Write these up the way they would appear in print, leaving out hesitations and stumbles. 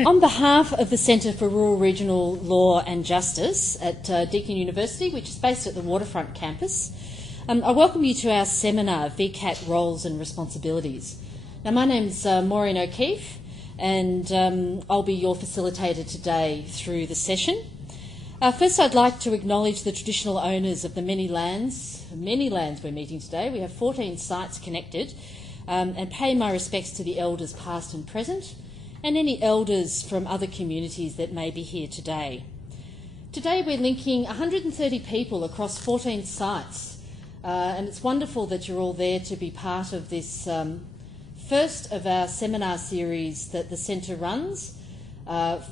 On behalf of the Centre for Rural Regional Law and Justice at Deakin University, which is based at the Waterfront campus, I welcome you to our seminar, VCAT Roles and Responsibilities. Now, my name's Maureen O'Keefe, and I'll be your facilitator today through the session. First, I'd like to acknowledge the traditional owners of the many lands we're meeting today. We have 14 sites connected, and pay my respects to the elders past and present, and any elders from other communities that may be here today. Today we're linking 130 people across 14 sites, and it's wonderful that you're all there to be part of this first of our seminar series that the Centre runs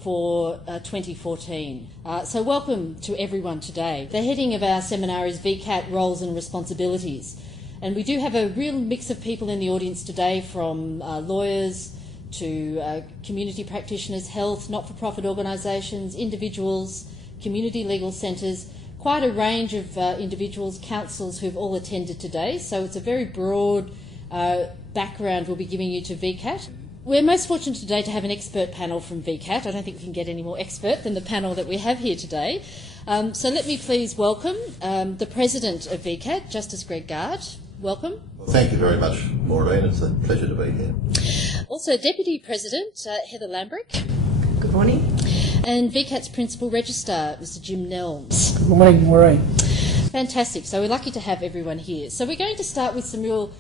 for 2014. So welcome to everyone today. The heading of our seminar is VCAT Roles and Responsibilities, and we do have a real mix of people in the audience today, from lawyers to community practitioners, health, not-for-profit organisations, individuals, community legal centres, quite a range of individuals, councils who've all attended today. So it's a very broad background we'll be giving you to VCAT. We're most fortunate today to have an expert panel from VCAT. I don't think we can get any more expert than the panel that we have here today. So let me please welcome the President of VCAT, Justice Greg Gard. Welcome. Well, thank you very much, Maureen. It's a pleasure to be here. Also, Deputy President Heather Lambrick. Good morning. And VCAT's Principal Registrar, Mr Jim Nelms. Good morning, Maureen. Fantastic. So we're lucky to have everyone here. So we're going to start with some real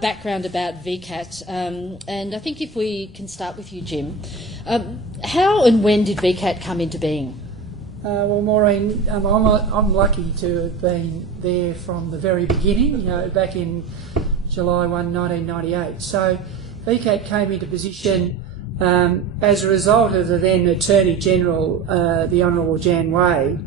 background about VCAT, and I think if we can start with you, Jim. How and when did VCAT come into being? Well, Maureen, I'm lucky to have been there from the very beginning, back in July 1, 1998. So VCAT came into position as a result of the then Attorney General, the Honourable Jan Wade,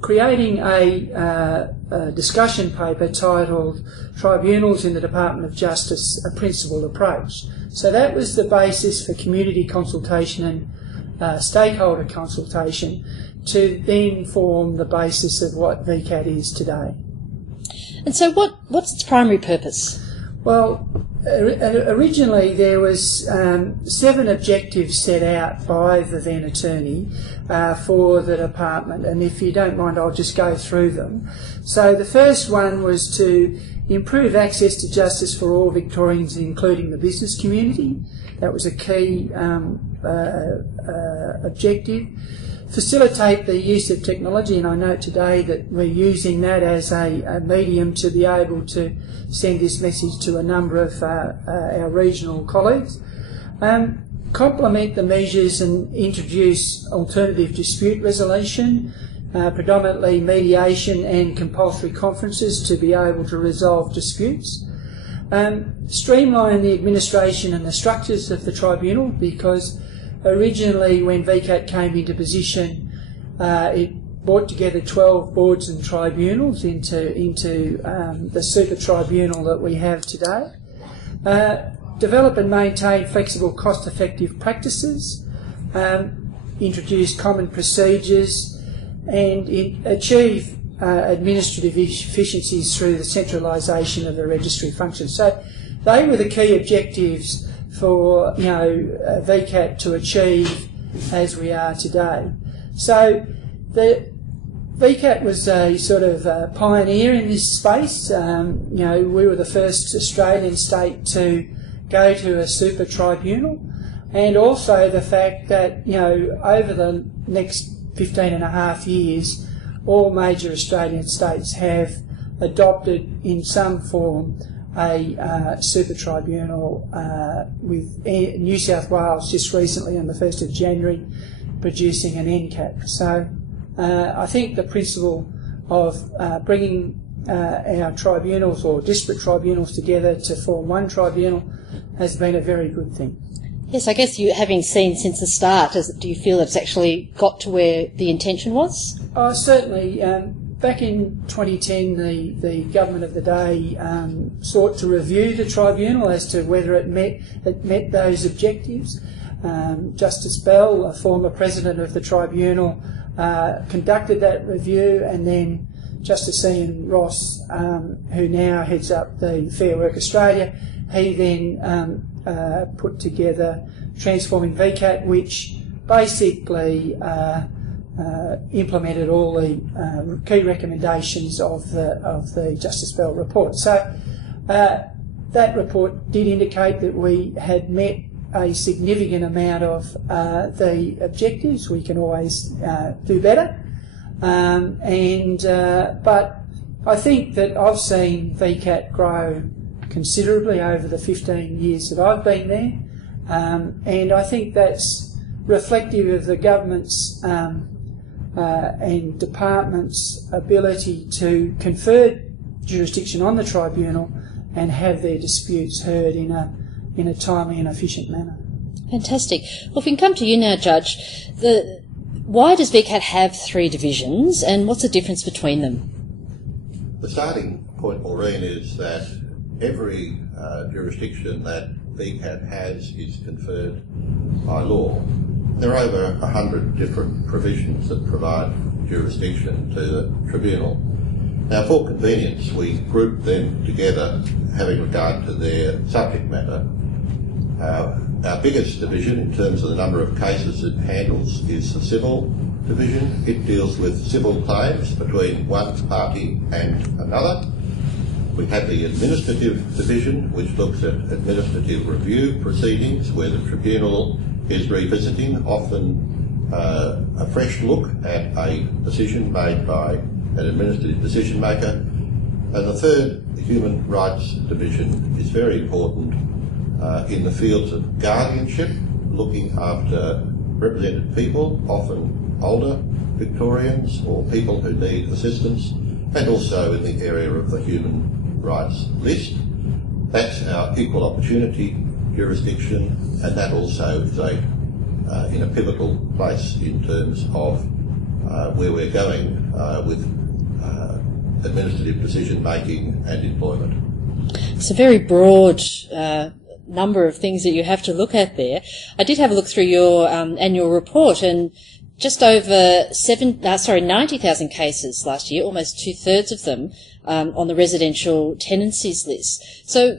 creating a discussion paper titled Tribunals in the Department of Justice, a Principled Approach. So that was the basis for community consultation and stakeholder consultation to then form the basis of what VCAT is today. And so what's its primary purpose? Well, originally there was 7 objectives set out by the then attorney for the department, and if you don't mind I'll just go through them. So the first one was to improve access to justice for all Victorians, including the business community. That was a key objective. Facilitate the use of technology, and I note today that we're using that as a medium to be able to send this message to a number of our regional colleagues. Complement the measures and introduce alternative dispute resolution, predominantly mediation and compulsory conferences to be able to resolve disputes. Streamline the administration and the structures of the tribunal, because originally when VCAT came into position it brought together 12 boards and tribunals into the super tribunal that we have today. Develop and maintain flexible, cost-effective practices, introduce common procedures, and achieve administrative efficiencies through the centralisation of the registry function. So they were the key objectives for VCAT to achieve as we are today. So the VCAT was a sort of pioneer in this space. We were the first Australian state to go to a super tribunal, and also the fact that over the next 15 and a half years all major Australian states have adopted in some form a super tribunal, with New South Wales just recently on the 1st of January producing an NCAT. So I think the principle of bringing our tribunals or disparate tribunals together to form one tribunal has been a very good thing. Yes, I guess you, having seen since the start, do you feel it's actually got to where the intention was? Certainly. Back in 2010, the government of the day sought to review the tribunal as to whether it met those objectives. Justice Bell, a former president of the tribunal, conducted that review, and then Justice Ian Ross, who now heads up the Fair Work Australia, he then put together Transforming VCAT, which basically implemented all the key recommendations of the Justice Bell report. So that report did indicate that we had met a significant amount of the objectives. We can always do better, but I think that I've seen VCAT grow considerably over the 15 years that I've been there, and I think that's reflective of the government's and department's ability to confer jurisdiction on the tribunal and have their disputes heard in a timely and efficient manner. Fantastic. Well, if we can come to you now, Judge, why does VCAT have 3 divisions, and what's the difference between them? The starting point, Maureen, is that every jurisdiction that VCAT has is conferred by law. There are over 100 different provisions that provide jurisdiction to the tribunal. Now, for convenience, we group them together having regard to their subject matter. Our biggest division in terms of the number of cases it handles is the civil division. It deals with civil claims between one party and another. We have the administrative division, which looks at administrative review proceedings where the tribunal is revisiting often a fresh look at a decision made by an administrative decision maker. And the third, the Human Rights Division, is very important in the fields of guardianship, looking after represented people, often older Victorians or people who need assistance, and also in the area of the human rights list. That's our equal opportunity jurisdiction, and that also is in a pivotal place in terms of where we're going with administrative decision making and employment. It's a very broad number of things that you have to look at there. I did have a look through your annual report, and just over 90,000 cases last year, almost 2/3 of them on the residential tenancies list. So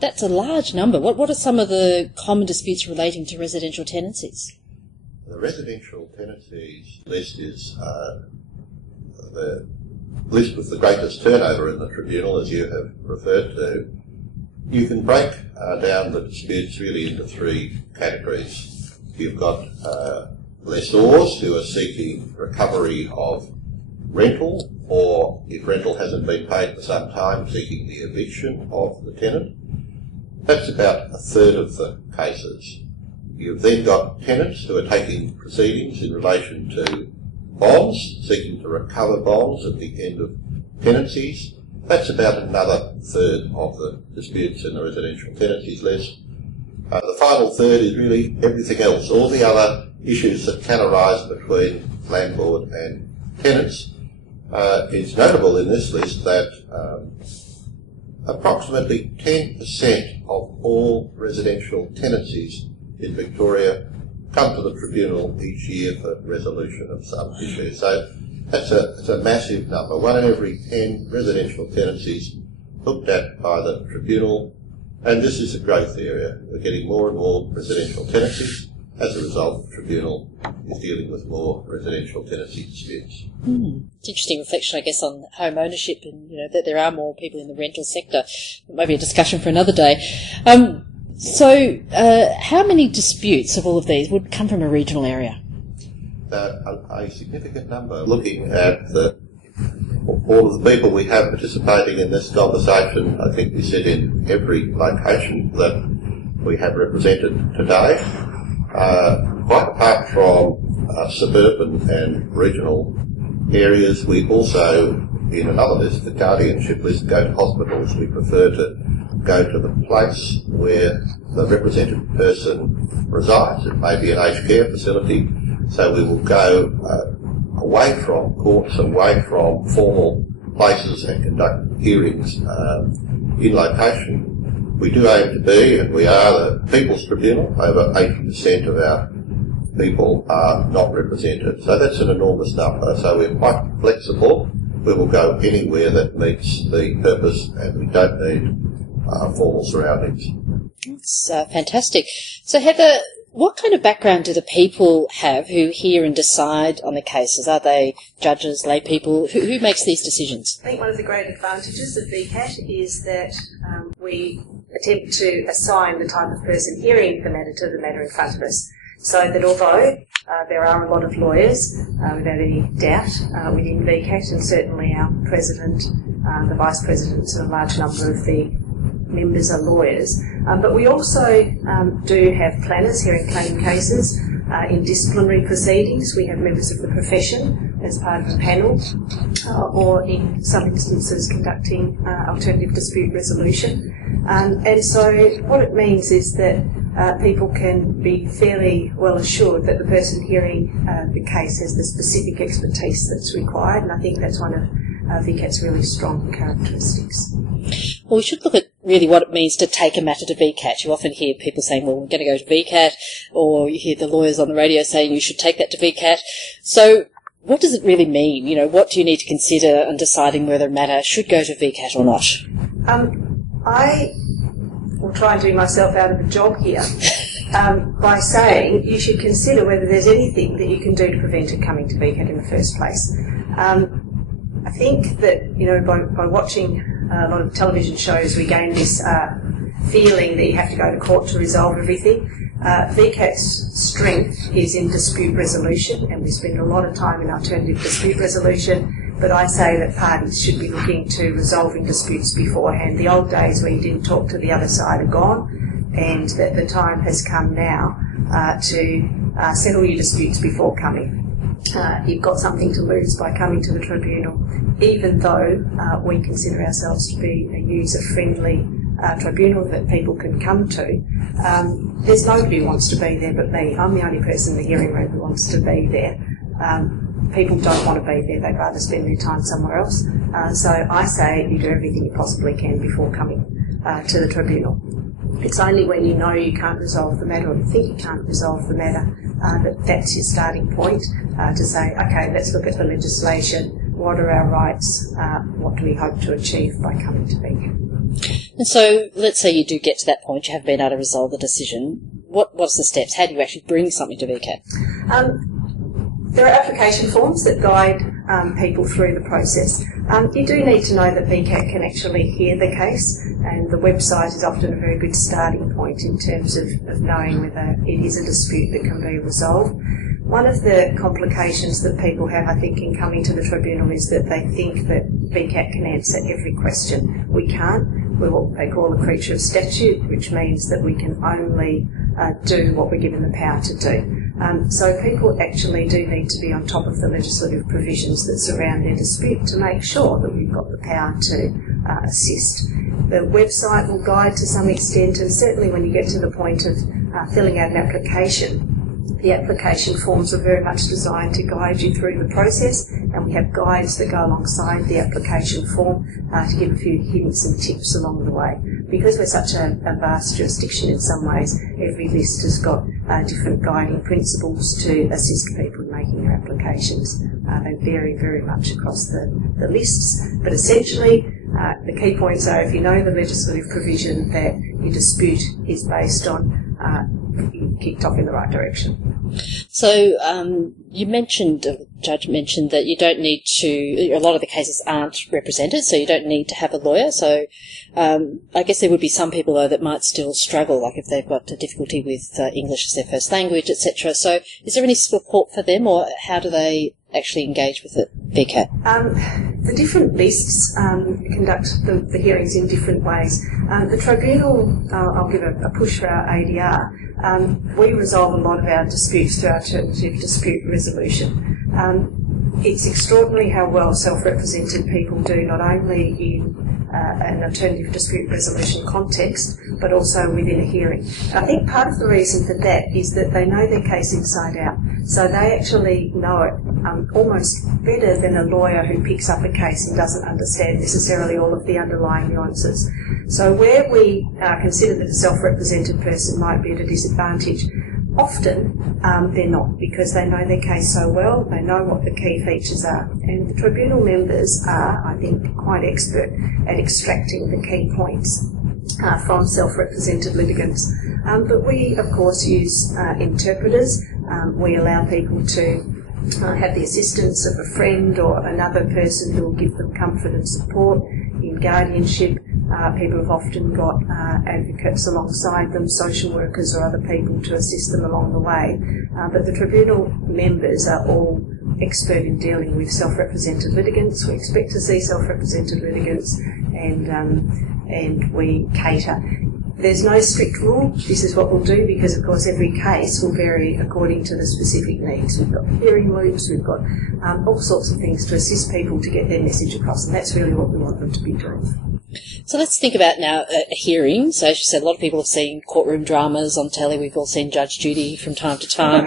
that's a large number. What are some of the common disputes relating to residential tenancies? The residential tenancies list is the list with the greatest turnover in the tribunal, as you have referred to. You can break down the disputes really into 3 categories. You've got lessors who are seeking recovery of rental, or if rental hasn't been paid for some time, seeking the eviction of the tenant. That's about 1/3 of the cases. You've then got tenants who are taking proceedings in relation to bonds, seeking to recover bonds at the end of tenancies. That's about another 1/3 of the disputes in the residential tenancies list. The final 1/3 is really everything else, all the other issues that can arise between landlord and tenants. It's notable in this list that approximately 10% of all residential tenancies in Victoria come to the tribunal each year for resolution of some issue. So it's a massive number. 1 in every 10 residential tenancies looked at by the tribunal, and this is a growth area. We're getting more and more residential tenancies. As a result, the tribunal is dealing with more residential tenancy disputes. It's an interesting reflection, I guess, on home ownership, and that there are more people in the rental sector. Maybe a discussion for another day. So, how many disputes of all of these would come from a regional area? A significant number. Looking at all of the people we have participating in this conversation, I think we sit in every location that we have represented today. Quite apart from suburban and regional areas, we also, in another list, the guardianship list, go to hospitals. We prefer to go to the place where the represented person resides. It may be an aged care facility, so we will go away from courts, away from formal places, and conduct hearings in location. We do aim to be, and we are, the People's Tribunal. Over 80% of our people are not represented. So that's an enormous number. So we're quite flexible. We will go anywhere that meets the purpose, and we don't need formal surroundings. That's fantastic. So, Heather, what kind of background do the people have who hear and decide on the cases? Are they judges, lay people? Who makes these decisions? I think one of the great advantages of VCAT is that we attempt to assign the type of person hearing the matter to the matter in front of us. So that although there are a lot of lawyers, without any doubt, within VCAT, and certainly our president, the vice presidents, and a large number of the members are lawyers, but we also do have planners hearing planning cases. In disciplinary proceedings, we have members of the profession as part of a panel, or in some instances conducting alternative dispute resolution. And so what it means is that people can be fairly well assured that the person hearing the case has the specific expertise that's required, and I think that's one of VCAT's really strong characteristics. Well, we should look at really what it means to take a matter to VCAT. You often hear people saying, well, we're going to go to VCAT, or you hear the lawyers on the radio saying you should take that to VCAT. So what does it really mean? You know, what do you need to consider in deciding whether a matter should go to VCAT or not? I will try and do myself out of a job here by saying you should consider whether there's anything that you can do to prevent it coming to VCAT in the first place. I think that, you know, by watching a lot of television shows, we gain this feeling that you have to go to court to resolve everything. VCAT's strength is in dispute resolution, and we spend a lot of time in alternative dispute resolution, but I say that parties should be looking to resolving disputes beforehand. The old days where you didn't talk to the other side are gone, and that the time has come now to settle your disputes before coming. You've got something to lose by coming to the tribunal, even though we consider ourselves to be a user-friendly tribunal that people can come to. There's nobody who wants to be there but me. I'm the only person in the hearing room who wants to be there. People don't want to be there, they'd rather spend their time somewhere else. So I say you do everything you possibly can before coming to the tribunal. It's only when you know you can't resolve the matter, or you think you can't resolve the matter, that's your starting point to say, okay, let's look at the legislation. What are our rights? What do we hope to achieve by coming to VCAT? And so, let's say you do get to that point, you have been able to resolve the decision. What's the steps? How do you actually bring something to VCAT? There are application forms that guide people through the process. You do need to know that VCAT can actually hear the case, and the website is often a very good starting point in terms of knowing whether it is a dispute that can be resolved. One of the complications that people have, I think, in coming to the tribunal is that they think that VCAT can answer every question. We can't. We're what they call a creature of statute, which means that we can only do what we're given the power to do. So people actually do need to be on top of the legislative provisions that surround their dispute to make sure that we've got the power to assist. The website will guide to some extent, and certainly when you get to the point of filling out an application, the application forms are very much designed to guide you through the process, and we have guides that go alongside the application form to give a few hints and tips along the way. Because we're such a vast jurisdiction in some ways, every list has got different guiding principles to assist people in making their applications. They vary very much across the lists, but essentially the key points are if you know the legislative provision that your dispute is based on, you kicked off in the right direction. So you mentioned, the judge mentioned that you don't need to, a lot of the cases aren't represented, so you don't need to have a lawyer. So I guess there would be some people, though, that might still struggle, like if they've got a difficulty with English as their first language, etc. So is there any support for them, or how do they actually engage with it, VCAT? The different lists conduct the hearings in different ways. The tribunal, I'll give a push for our ADR. We resolve a lot of our disputes through alternative dispute resolution. It's extraordinary how well self-represented people do, not only in an alternative dispute resolution context, but also within a hearing. I think part of the reason for that is that they know their case inside out. So they actually know it almost better than a lawyer who picks up a case and doesn't understand necessarily all of the underlying nuances. So where we consider that a self-represented person might be at a disadvantage, often they're not, because they know their case so well, they know what the key features are. And the tribunal members are, I think, quite expert at extracting the key points. from self-represented litigants. But we, of course, use interpreters. We allow people to have the assistance of a friend or another person who will give them comfort and support in guardianship. People have often got advocates alongside them, social workers or other people to assist them along the way. But the tribunal members are all expert in dealing with self-represented litigants. We expect to see self-represented litigants, and we cater. There's no strict rule. This is what we'll do because, of course, every case will vary according to the specific needs. We've got hearing loops, we've got all sorts of things to assist people to get their message across, and that's really what we want them to be doing. So let's think about now a hearing. So as you said, a lot of people have seen courtroom dramas on telly. We've all seen Judge Judy from time to time.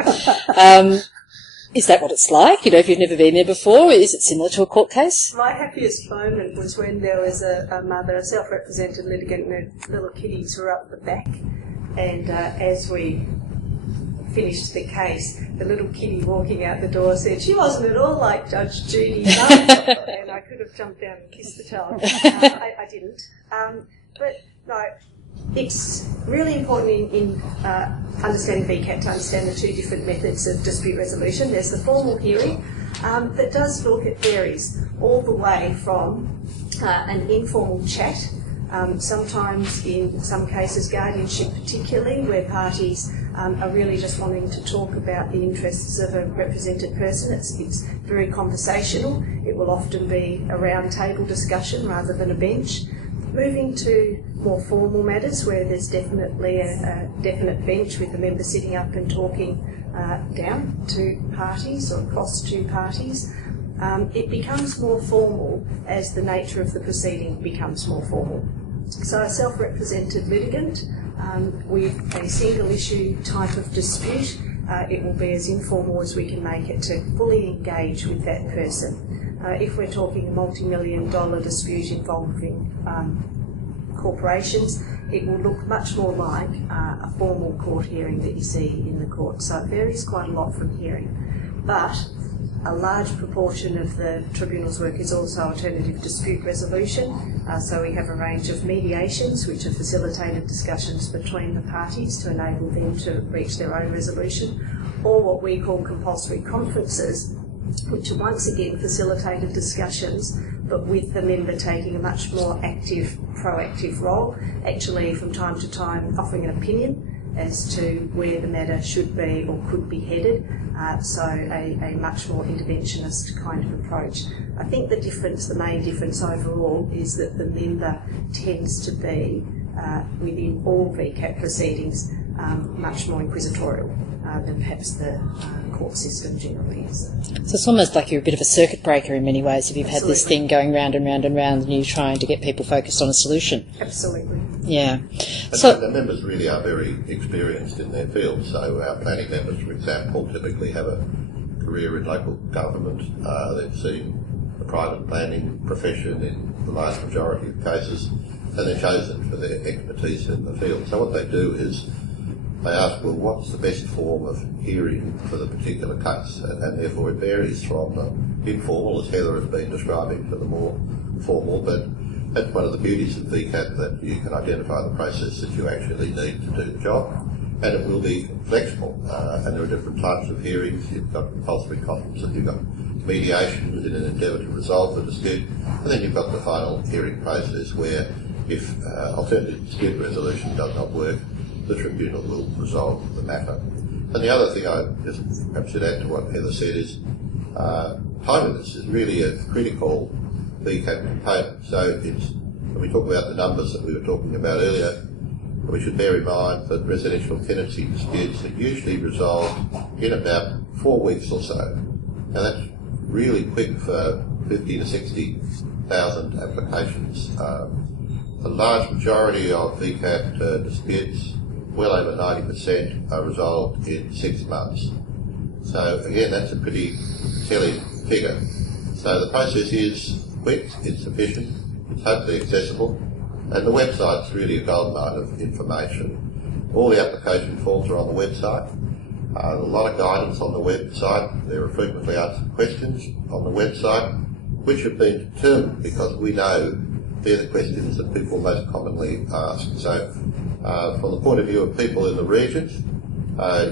Is that what it's like? You know, if you've never been there before, is it similar to a court case? My happiest moment was when there was a mother, a self-represented litigant, and her little kiddies were up the back. And as we finished the case, the little kiddie walking out the door said, "She wasn't at all like Judge Judy." And I could have jumped down and kissed the child. I didn't. But no, it's really important in understanding VCAT to understand the two different methods of dispute resolution. There's the formal hearing that does look at varies all the way from an informal chat, sometimes in some cases guardianship particularly, where parties are really just wanting to talk about the interests of a represented person. It's very conversational. It will often be a round table discussion rather than a bench. Moving to more formal matters where there's definitely a definite bench with the member sitting up and talking down to parties or across to parties, it becomes more formal as the nature of the proceeding becomes more formal. So a self-represented litigant with a single issue type of dispute, it will be as informal as we can make it to fully engage with that person. If we're talking a multi-million-dollar dispute involving corporations, it will look much more like a formal court hearing that you see in the court. So it varies quite a lot from hearing. But a large proportion of the tribunal's work is also alternative dispute resolution. So we have a range of mediations, which are facilitated discussions between the parties to enable them to reach their own resolution, or what we call compulsory conferences, which are once again facilitated discussions, but with the member taking a much more active, proactive role, actually from time to time offering an opinion as to where the matter should be or could be headed, so a much more interventionist kind of approach. I think the difference, the main difference overall, is that the member tends to be, within all VCAT proceedings, much more inquisitorial than perhaps the court system generally is. So it's almost like you're a bit of a circuit breaker in many ways if you've Absolutely. had this thing going round and round and round and you're trying to get people focused on a solution. Absolutely. Yeah. And So the members really are very experienced in their field. So our planning members, for example, typically have a career in local government. They've seen the private planning profession in the large majority of cases, and they're chosen for their expertise in the field. So what they do is they ask, well, what's the best form of hearing for the particular case? And therefore it varies from the informal, as Heather has been describing, to the more formal. But that's one of the beauties of VCAT, that you can identify the process that you actually need to do the job. And it will be flexible. And there are different types of hearings. You've got compulsory conferences, you've got mediation within an endeavour to resolve the dispute. And then you've got the final hearing process where if alternative dispute resolution does not work, the tribunal will resolve the matter. And the other thing I just perhaps should add to what Heather said is timeliness is really a critical VCAT component. So when we talk about the numbers that we were talking about earlier, we should bear in mind that residential tenancy disputes are usually resolved in about 4 weeks or so. Now that's really quick for 50 to 60,000 applications. The large majority of VCAT disputes, well over 90%, are resolved in 6 months. So again, that's a pretty telling figure. So the process is quick, it's efficient, it's hopefully accessible, and the website's really a goldmine of information. All the application forms are on the website. A lot of guidance on the website. There are frequently asked questions on the website, which have been determined because we know they're the questions that people most commonly ask. So from the point of view of people in the region,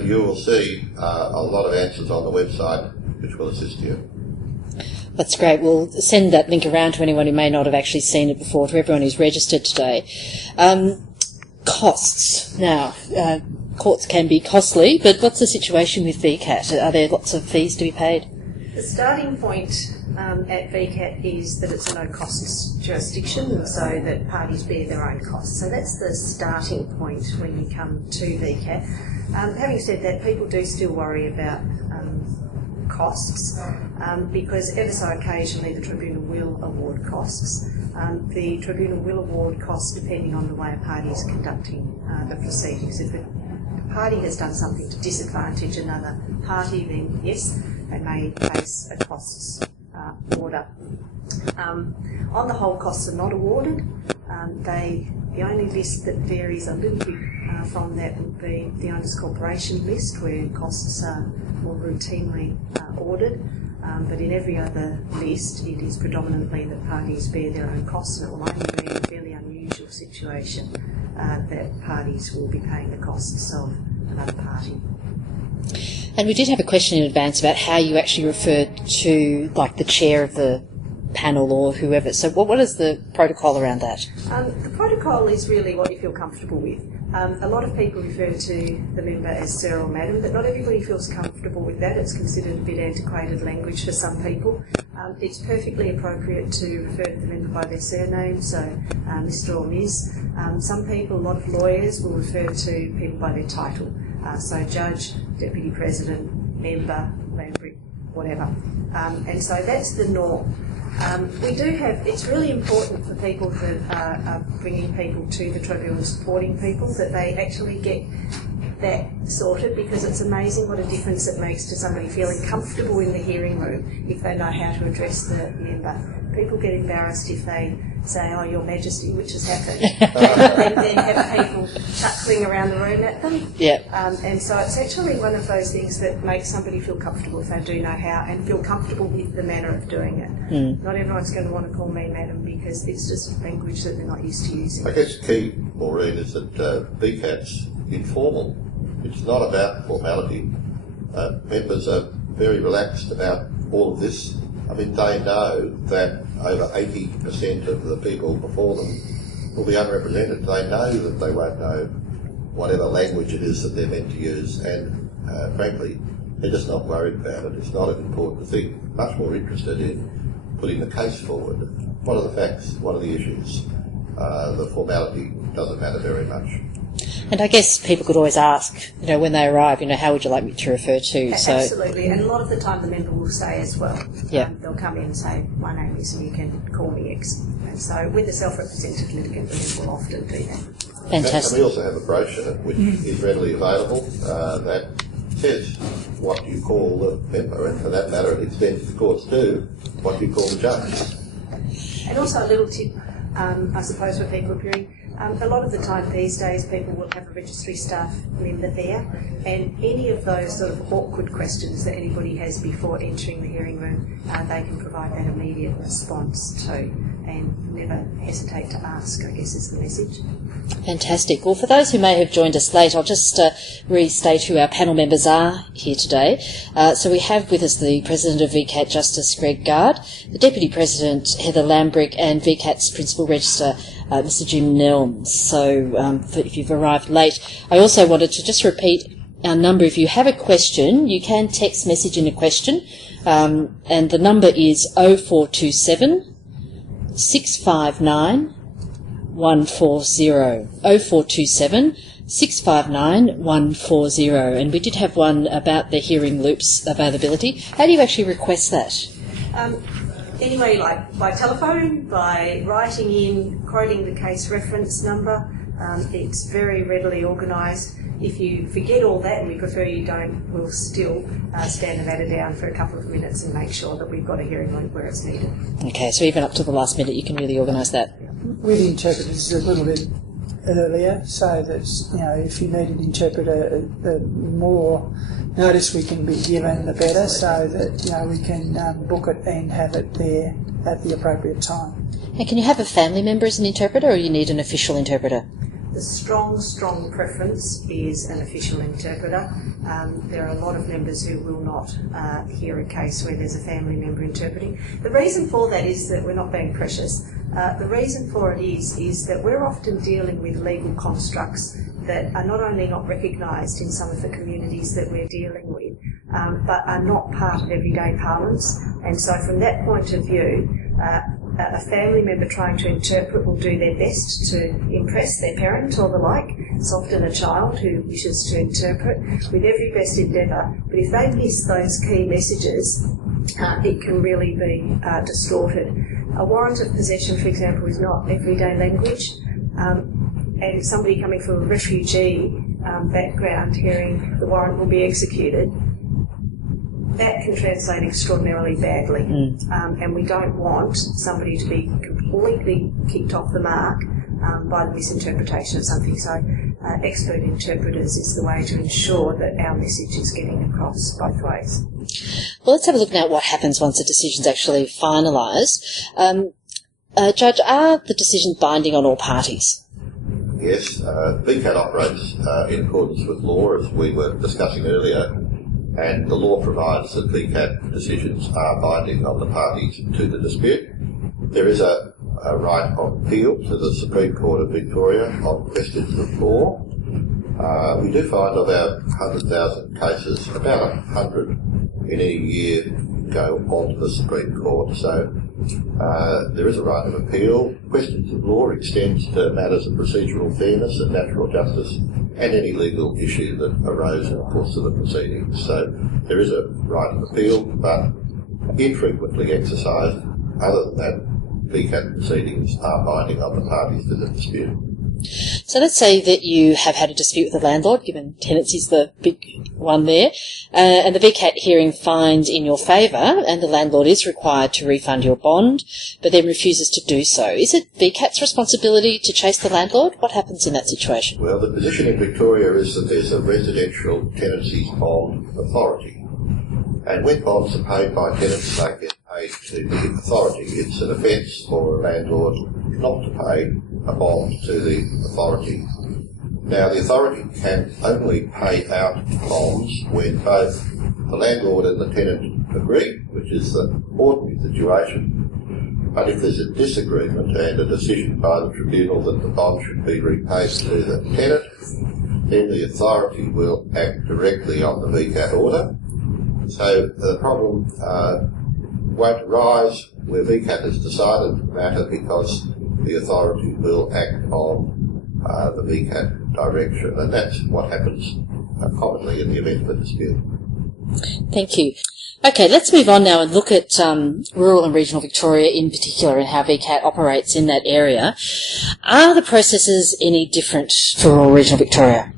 you will see a lot of answers on the website which will assist you. That's great. We'll send that link around to anyone who may not have actually seen it before, to everyone who's registered today. Costs. Now, courts can be costly, but what's the situation with VCAT? Are there lots of fees to be paid? The starting point at VCAT is that it's a no-costs jurisdiction, so that parties bear their own costs. So that's the starting point when you come to VCAT. Having said that, people do still worry about costs because ever so occasionally the Tribunal will award costs. The Tribunal will award costs depending on the way a party is conducting the proceedings. If a party has done something to disadvantage another party, then yes, they may face a costs order. On the whole, costs are not awarded. The only list that varies a little bit from that would be the Owners Corporation list, where costs are more routinely ordered. But in every other list, it is predominantly that parties bear their own costs, and it will only be in a fairly unusual situation that parties will be paying the costs of another party. And we did have a question in advance about how you actually referred to, like, the chair of the panel or whoever. So what is the protocol around that? The protocol is really what you feel comfortable with. A lot of people refer to the member as sir or madam, but not everybody feels comfortable with that. It's considered a bit antiquated language for some people. It's perfectly appropriate to refer to the member by their surname, so Mr or Ms. Some people, a lot of lawyers, will refer to people by their title. So judge, deputy president, member, Lambrick, whatever. And so that's the norm. We do have, it's really important for people that are bringing people to the tribunal, supporting people, that they actually get that sorted, because it's amazing what a difference it makes to somebody feeling comfortable in the hearing room if they know how to address the member. People get embarrassed if they say, "Oh, Your Majesty," which has happened, and then have people chuckling around the room at them. Yeah. And so it's actually one of those things that makes somebody feel comfortable if they do know how, and feel comfortable with the manner of doing it. Not everyone's going to want to call me madam, because it's just language that they're not used to using. I guess the key, Maureen, is that VCAT's informal. It's not about formality. Members are very relaxed about all of this. I mean, they know that over 80% of the people before them will be unrepresented. They know that they won't know whatever language it is that they're meant to use, and frankly, they're just not worried about it. It's not an important thing. Much more interested in putting the case forward. What are the facts? What are the issues? The formality doesn't matter very much. And I guess people could always ask, when they arrive, how would you like me to refer to? So absolutely, and a lot of the time the member will say as well. Yeah. They'll come in and say, "My name is," and you can call me X. And so with the self-represented litigant, the member will often do that. Fantastic. And we also have a brochure which is readily available that says what you call the member, and for that matter, it extends the courts to what you call the judge. And also a little tip, I suppose, for people appearing. A lot of the time these days people will have a registry staff member there, and any of those sort of awkward questions that anybody has before entering the hearing room, they can provide that immediate response to, and never hesitate to ask, I guess is the message. Fantastic. Well, for those who may have joined us late, I'll just restate who our panel members are here today. So we have with us the President of VCAT, Justice Greg Gard, the Deputy President, Heather Lambrick, and VCAT's Principal Register, Mr Jim Nelms. So if you've arrived late, I also wanted to just repeat our number. If you have a question, you can text message in a question, and the number is 0427 659 140, 0427 659 140. And we did have one about the hearing loops availability. How do you actually request that? Anyway, like by telephone, by writing in, quoting the case reference number. It's very readily organised. If you forget all that, and we prefer you don't, we'll still stand the matter down for a couple of minutes and make sure that we've got a hearing loop where it's needed. Okay, so even up to the last minute you can really organise that. With interpreters, it's a little bit earlier, so that if you need an interpreter, the more notice we can be given, the better, so that we can book it and have it there at the appropriate time. And can you have a family member as an interpreter, or you need an official interpreter? The strong preference is an official interpreter. There are a lot of members who will not hear a case where there's a family member interpreting. The reason for that is that we're not being precious. The reason for it is that we're often dealing with legal constructs that are not only not recognised in some of the communities that we're dealing with, but are not part of everyday parlance. And so from that point of view, a family member trying to interpret will do their best to impress their parent or the like. It's often a child who wishes to interpret with every best endeavour, but if they miss those key messages, it can really be distorted. A warrant of possession, for example, is not everyday language, and somebody coming from a refugee background hearing the warrant will be executed, that can translate extraordinarily badly, and we don't want somebody to be completely kicked off the mark by the misinterpretation of something. So expert interpreters is the way to ensure that our message is getting across both ways. Well, let's have a look now at what happens once a decision's actually finalised. Judge, are the decisions binding on all parties? Yes, VCAT operates in accordance with law, as we were discussing earlier, and the law provides that VCAT decisions are binding on the parties to the dispute. There is a right of appeal to the Supreme Court of Victoria on questions of law. We do find of our 100,000 cases, about 100 in any year go on to the Supreme Court. So there is a right of appeal. Questions of law extends to matters of procedural fairness and natural justice and any legal issue that arose in the course of the proceedings. So there is a right of appeal, but infrequently exercised. Other than that, VCAT proceedings are binding on the parties to the dispute. So let's say that you have had a dispute with the landlord, given tenancy's the big one there, and the VCAT hearing finds in your favour, and the landlord is required to refund your bond, but then refuses to do so. Is it VCAT's responsibility to chase the landlord? What happens in that situation? Well, the position in Victoria is that there's a residential tenancies bond authority, and when bonds are paid by tenants, they get paid to the authority. It's an offence for a landlord not to pay a bond to the authority. Now, the authority can only pay out bonds when both the landlord and the tenant agree, which is the ordinary situation. But if there's a disagreement and a decision by the tribunal that the bond should be repaid to the tenant, then the authority will act directly on the VCAT order. So the problem won't arise where VCAT has decided the matter, because the authority will act on the VCAT direction, and that's what happens commonly in the event of a dispute. Thank you. Okay, let's move on now and look at rural and regional Victoria in particular and how VCAT operates in that area. Are the processes any different for rural and regional Victoria?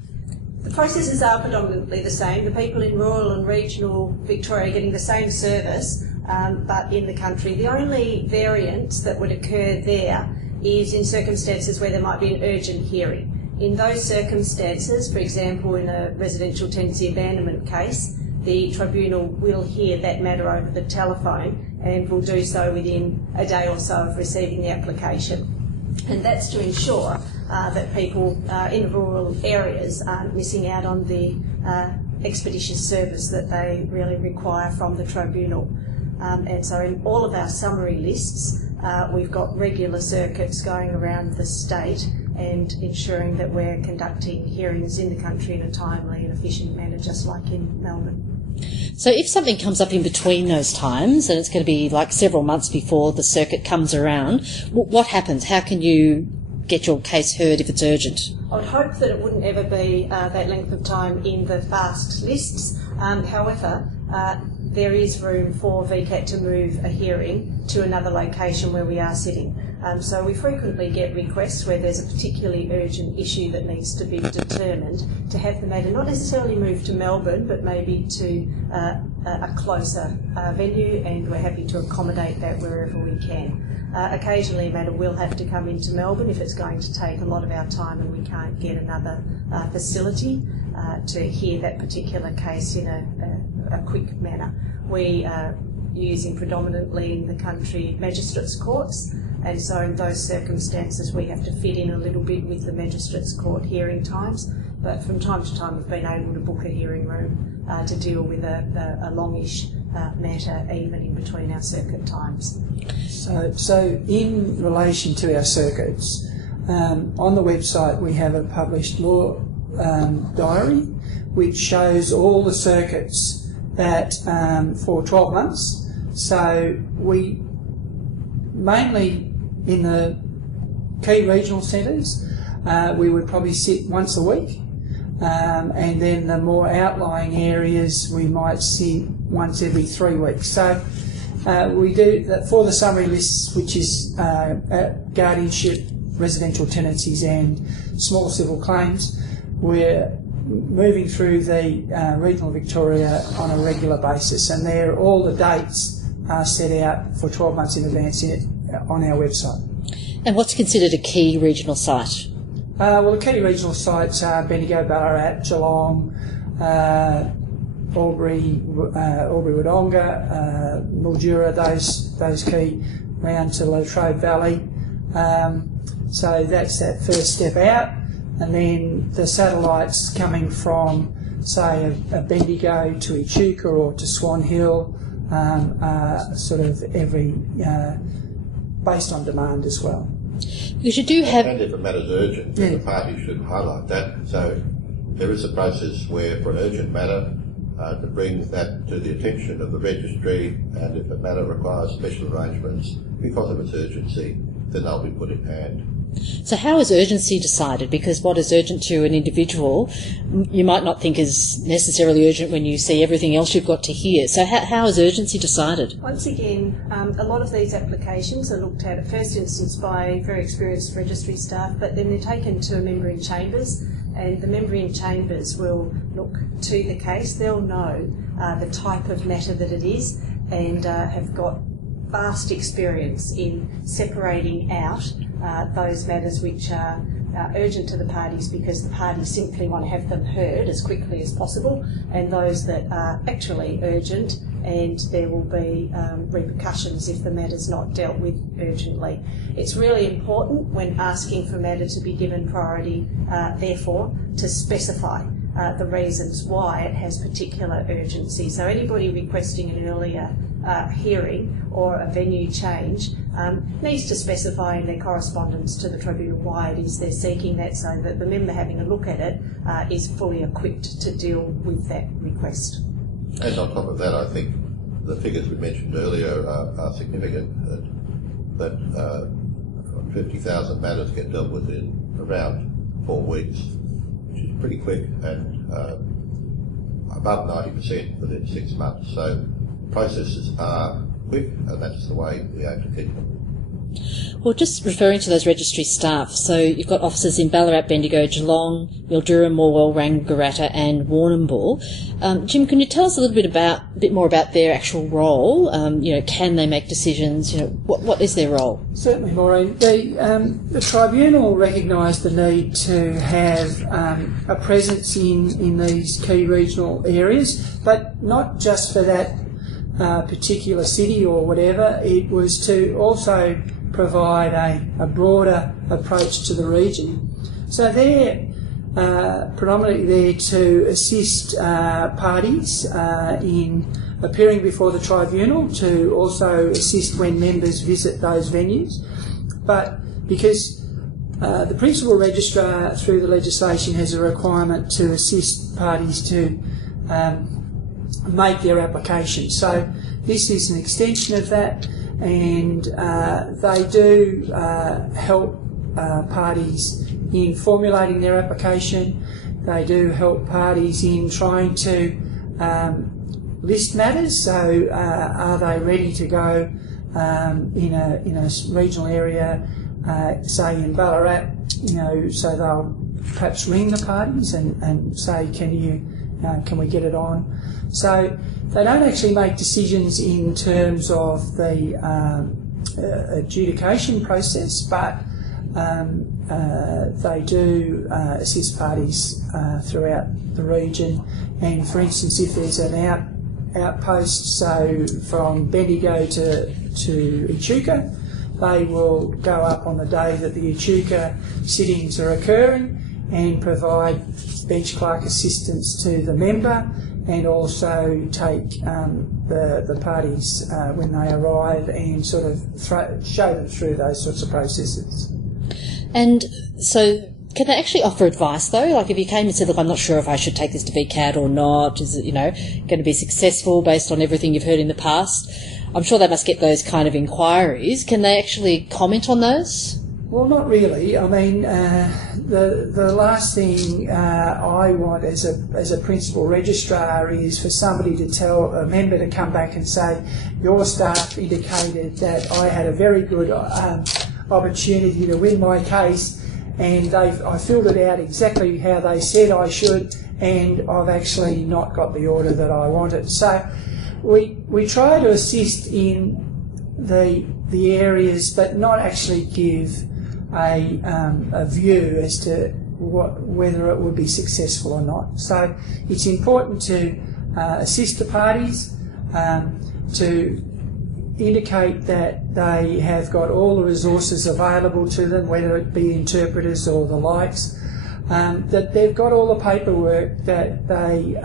The processes are predominantly the same. The people in rural and regional Victoria are getting the same service, but in the country. The only variant that would occur there is in circumstances where there might be an urgent hearing. In those circumstances, for example, in a residential tenancy abandonment case, the tribunal will hear that matter over the telephone and will do so within a day or so of receiving the application. And that's to ensure that people in rural areas aren't missing out on the expeditious service that they really require from the tribunal. And so in all of our summary lists, we've got regular circuits going around the state and ensuring that we're conducting hearings in the country in a timely and efficient manner, just like in Melbourne. So if something comes up in between those times, and it's going to be like several months before the circuit comes around, what happens? How can you get your case heard if it's urgent? I would hope that it wouldn't ever be that length of time in the fast lists. However, there is room for VCAT to move a hearing to another location where we are sitting. So we frequently get requests where there's a particularly urgent issue that needs to be determined to have the matter not necessarily moved to Melbourne, but maybe to a closer venue, and we're happy to accommodate that wherever we can. Occasionally a matter will have to come into Melbourne if it's going to take a lot of our time and we can't get another facility to hear that particular case in a quick manner. We are using predominantly in the country magistrates' courts, and so in those circumstances we have to fit in a little bit with the magistrates' court hearing times, but from time to time we've been able to book a hearing room to deal with a longish matter even in between our circuit times. So in relation to our circuits, on the website we have a published law diary which shows all the circuits that for 12 months. So we mainly in the key regional centres we would probably sit once a week, and then the more outlying areas we might sit once every 3 weeks. So we do that for the summary lists, which is guardianship, residential tenancies and small civil claims. We're moving through the regional Victoria on a regular basis, and there all the dates are set out for 12 months in advance on our website. And what's considered a key regional site? Well, the key regional sites are Bendigo, Ballarat, Geelong, Albury, Wodonga, Mildura, those key round to Latrobe Valley. So that's that first step out, and then the satellites coming from, say, a Bendigo to Echuca or to Swan Hill, sort of every based on demand as well. Because you do have... And if a matter's urgent, then the party should highlight that. So there is a process where, for an urgent matter, to bring that to the attention of the registry, and if a matter requires special arrangements because of its urgency, then they'll be put in hand. So how is urgency decided? Because what is urgent to an individual, you might not think is necessarily urgent when you see everything else you've got to hear. So how is urgency decided? Once again, a lot of these applications are looked at first instance by very experienced registry staff, but then they're taken to a member in chambers, and the member in chambers will look to the case. They'll know the type of matter that it is, and have got vast experience in separating out those matters which are urgent to the parties because the parties simply want to have them heard as quickly as possible, and those that are actually urgent and there will be repercussions if the matter's not dealt with urgently. It's really important when asking for a matter to be given priority, therefore, to specify the reasons why it has particular urgency. So anybody requesting an earlier hearing or a venue change needs to specify in their correspondence to the tribunal why it is they're seeking that, so that the member having a look at it is fully equipped to deal with that request. And on top of that, I think the figures we mentioned earlier are significant, that 50,000 matters get dealt with in around 4 weeks, which is pretty quick, and above 90% within 6 months. So processes are quick, and that's the way we aim to keep them. Well, just referring to those registry staff, so you've got offices in Ballarat, Bendigo, Geelong, Mildura, Morwell, Wangaratta and Warrnambool. Jim, can you tell us a little bit more about their actual role? Can they make decisions? What is their role? Certainly, Maureen. The tribunal recognised the need to have a presence in these key regional areas, but not just for that particular city or whatever. It was to also provide a broader approach to the region. So they're predominantly there to assist parties in appearing before the tribunal, to also assist when members visit those venues. But because the principal registrar through the legislation has a requirement to assist parties to make their application. So this is an extension of that, and they do help parties in formulating their application. They do help parties in trying to list matters. So are they ready to go in a regional area, say in Ballarat? So they'll perhaps ring the parties and say, can we get it on? So they don't actually make decisions in terms of the adjudication process, but they do assist parties throughout the region. And for instance, if there's an outpost, so from Bendigo to Echuca, they will go up on the day that the Echuca sittings are occurring and provide bench clerk assistance to the member, and also take the parties when they arrive and sort of show them through those sorts of processes. And so can they actually offer advice though? Like if you came and said, look, I'm not sure if I should take this to VCAT or not, is it, going to be successful based on everything you've heard in the past? I'm sure they must get those kind of inquiries. Can they actually comment on those? Well, not really. I mean, the last thing I want as a principal registrar is for somebody to tell a member to come back and say, your staff indicated that I had a very good opportunity to win my case, and I filled it out exactly how they said I should, and I've actually not got the order that I wanted. So we try to assist in the areas, but not actually give a view as to whether it would be successful or not. So it's important to assist the parties, to indicate that they have got all the resources available to them, whether it be interpreters or the likes, that they've got all the paperwork that they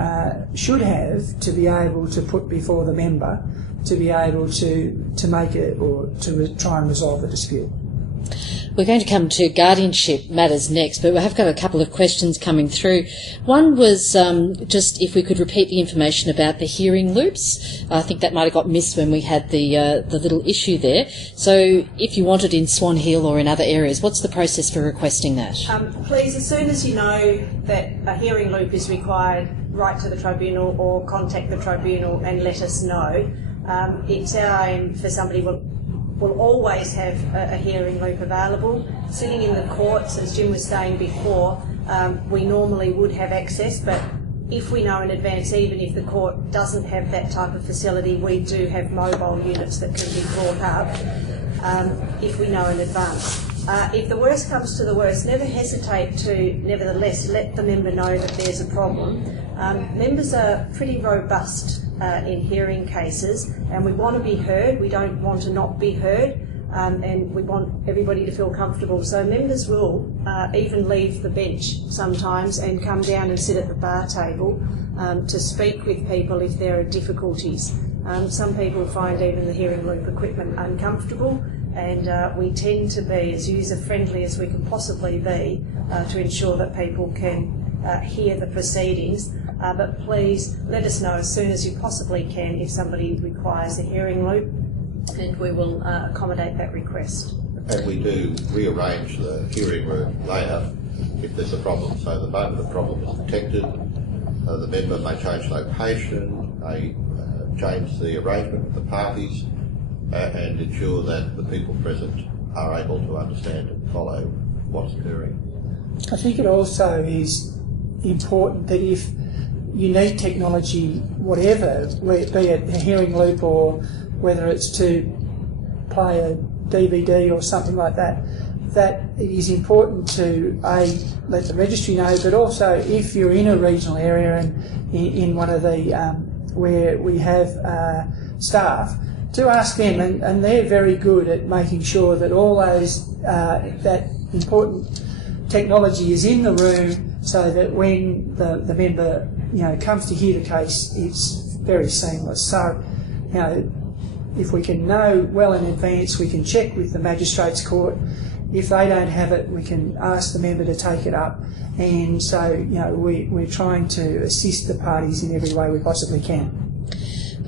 should have to be able to put before the member to be able to make it or to try and resolve the dispute. We're going to come to guardianship matters next, but we have got a couple of questions coming through. One was just if we could repeat the information about the hearing loops. I think that might have got missed when we had the little issue there. So if you want it in Swan Hill or in other areas, what's the process for requesting that? Please, as soon as you know that a hearing loop is required, write to the tribunal or contact the tribunal and let us know. It's our aim for somebody will always have a hearing loop available. Sitting in the courts, as Jim was saying before, we normally would have access, but if we know in advance, even if the court doesn't have that type of facility, we do have mobile units that can be brought up if we know in advance. If the worst comes to the worst, never hesitate to nevertheless let the member know that there's a problem. Members are pretty robust in hearing cases, and we want to be heard. We don't want to not be heard, and we want everybody to feel comfortable. So members will even leave the bench sometimes and come down and sit at the bar table to speak with people if there are difficulties. Some people find even the hearing loop equipment uncomfortable, and we tend to be as user-friendly as we can possibly be to ensure that people can hear the proceedings. But please let us know as soon as you possibly can if somebody requires a hearing loop, and we will accommodate that request. And we do rearrange the hearing room layout if there's a problem. So the moment the problem is detected, the member may change location, may change the arrangement of the parties, and ensure that the people present are able to understand and follow what's occurring. I think it also is important that if you need technology, whatever, be it a hearing loop or whether it's to play a DVD or something like that, that it is important to let the registry know, but also if you're in a regional area and in one of the where we have staff, to ask them, and they're very good at making sure that all those that important technology is in the room, so that when the member comes to hear the case, it's very seamless. So, if we can know well in advance, we can check with the magistrates court. If they don't have it, we can ask the member to take it up. And so, we're trying to assist the parties in every way we possibly can.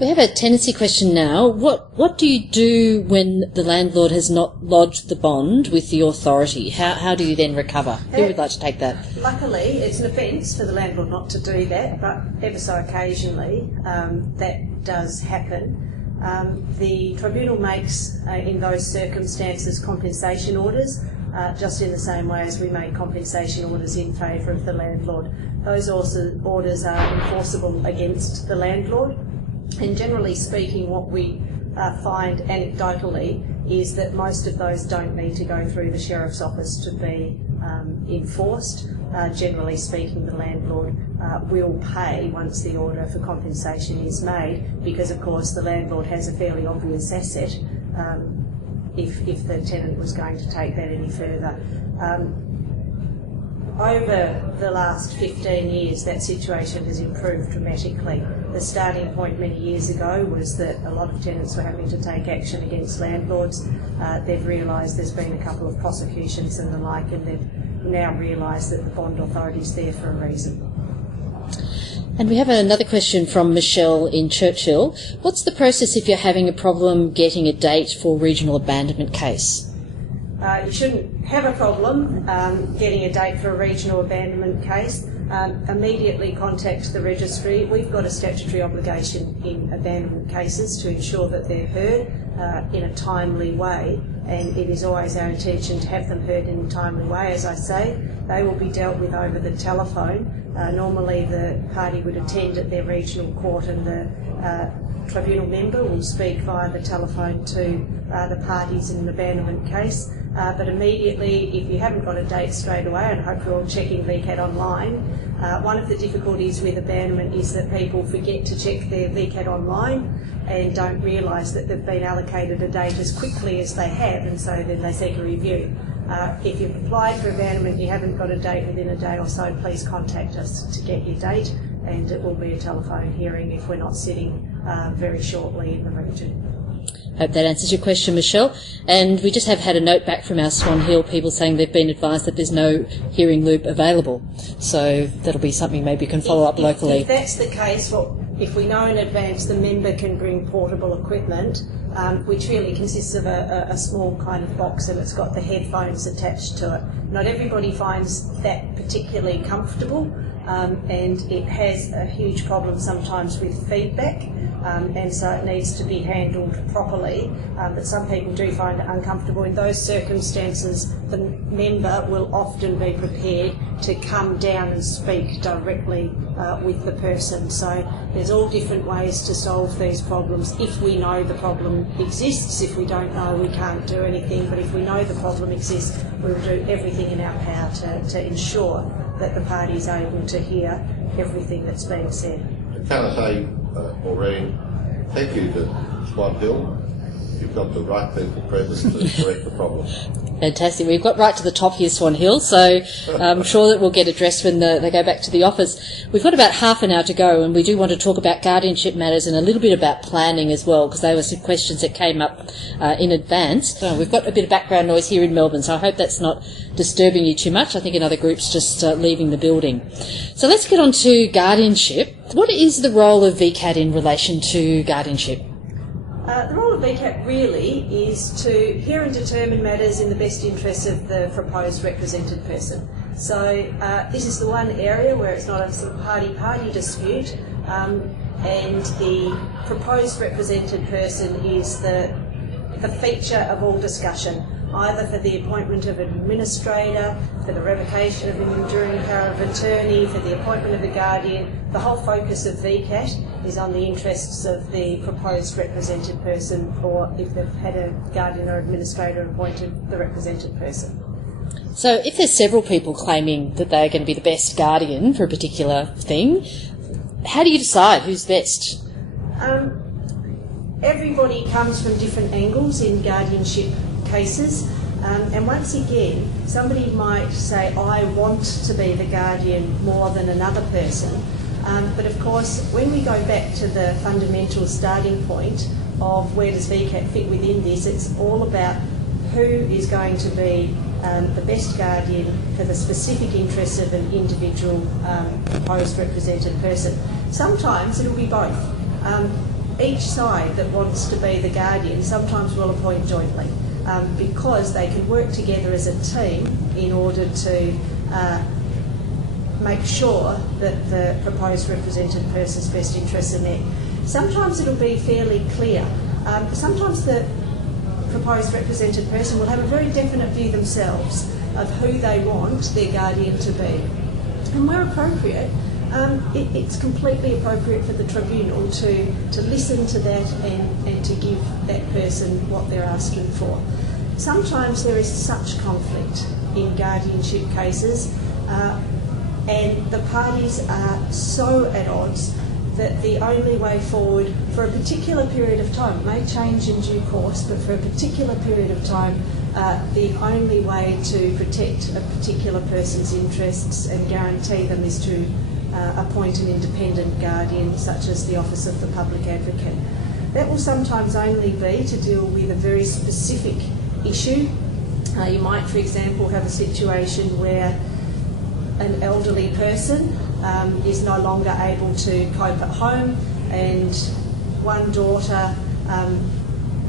We have a tenancy question now. What do you do when the landlord has not lodged the bond with the authority? How do you then recover? Who would like to take that? Luckily, it's an offence for the landlord not to do that, but ever so occasionally that does happen. The tribunal makes, in those circumstances, compensation orders, just in the same way as we make compensation orders in favour of the landlord. Those orders are enforceable against the landlord, and generally speaking, what we find anecdotally is that most of those don't need to go through the Sheriff's Office to be enforced. Generally speaking, the landlord will pay once the order for compensation is made, because of course the landlord has a fairly obvious asset if the tenant was going to take that any further. Over the last 15 years, that situation has improved dramatically. The starting point many years ago was that a lot of tenants were having to take action against landlords. They've realised there's been a couple of prosecutions and the like, and they've now realised that the bond authority's there for a reason. And we have another question from Michelle in Churchill. What's the process if you're having a problem getting a date for regional abandonment case? You shouldn't have a problem getting a date for a regional abandonment case. Immediately contact the registry. We've got a statutory obligation in abandonment cases to ensure that they're heard in a timely way, and it is always our intention to have them heard in a timely way. As I say, they will be dealt with over the telephone. Normally the party would attend at their regional court, and the tribunal member will speak via the telephone to the parties in an abandonment case. But immediately, if you haven't got a date straight away, and I hope you're all checking VCAT online, one of the difficulties with abandonment is that people forget to check their VCAT online and don't realise that they've been allocated a date as quickly as they have, and so then they seek a review. If you've applied for abandonment and you haven't got a date within a day or so, please contact us to get your date, and it will be a telephone hearing if we're not sitting very shortly in the region. Hope that answers your question, Michelle. And we just have had a note back from our Swan Hill people saying they've been advised that there's no hearing loop available. So that'll be something maybe you can follow up locally. If that's the case, well, if we know in advance the member can bring portable equipment, which really consists of a small kind of box, and it's got the headphones attached to it. Not everybody finds that particularly comfortable, and it has a huge problem sometimes with feedback. And so it needs to be handled properly, but some people do find it uncomfortable. In those circumstances, the member will often be prepared to come down and speak directly with the person. So there's all different ways to solve these problems. If we know the problem exists, if we don't know, we can't do anything, but if we know the problem exists, we'll do everything in our power to ensure that the party is able to hear everything that's being said. Can I say, Maureen, thank you to Swan Hill. You've got the right people present to correct the problem. Fantastic. We've got right to the top here, Swan Hill, so I'm sure that we'll get addressed when they go back to the office. We've got about half an hour to go, and we do want to talk about guardianship matters and a little bit about planning as well, because there were some questions that came up in advance. So we've got a bit of background noise here in Melbourne, so I hope that's not disturbing you too much. I think another group's just leaving the building. So let's get on to guardianship. What is the role of VCAT in relation to guardianship? The role of VCAT really is to hear and determine matters in the best interests of the proposed represented person. So this is the one area where it's not a sort of party-party dispute, and the proposed represented person is the feature of all discussion, either for the appointment of an administrator, for the revocation of an enduring power of attorney, for the appointment of a guardian. The whole focus of VCAT is on the interests of the proposed represented person, or if they've had a guardian or administrator appointed, the represented person. So if there's several people claiming that they're going to be the best guardian for a particular thing, how do you decide who's best? Everybody comes from different angles in guardianship cases, and once again, somebody might say, I want to be the guardian more than another person, but of course, when we go back to the fundamental starting point of where does VCAT fit within this, it's all about who is going to be the best guardian for the specific interests of an individual proposed represented person. Sometimes it'll be both. each side that wants to be the guardian sometimes will appoint jointly, because they can work together as a team in order to make sure that the proposed represented person's best interests are met. Sometimes it'll be fairly clear. Sometimes the proposed represented person will have a very definite view themselves of who they want their guardian to be. And where appropriate, it's completely appropriate for the tribunal to listen to that and to give that person what they're asking for. Sometimes there is such conflict in guardianship cases and the parties are so at odds that the only way forward for a particular period of time, it may change in due course, but for a particular period of time, the only way to protect a particular person's interests and guarantee them is to appoint an independent guardian, such as the Office of the Public Advocate. That will sometimes only be to deal with a very specific issue. You might, for example, have a situation where an elderly person is no longer able to cope at home, and one daughter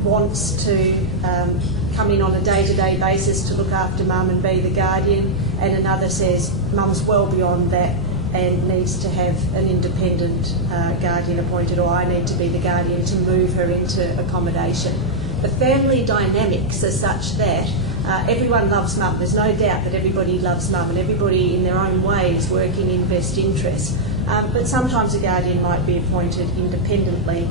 wants to come in on a day-to-day basis to look after mum and be the guardian, and another says mum's well beyond that and needs to have an independent guardian appointed, or I need to be the guardian to move her into accommodation. The family dynamics are such that everyone loves mum. There's no doubt that everybody loves mum and everybody in their own way is working in best interest. But sometimes a guardian might be appointed independently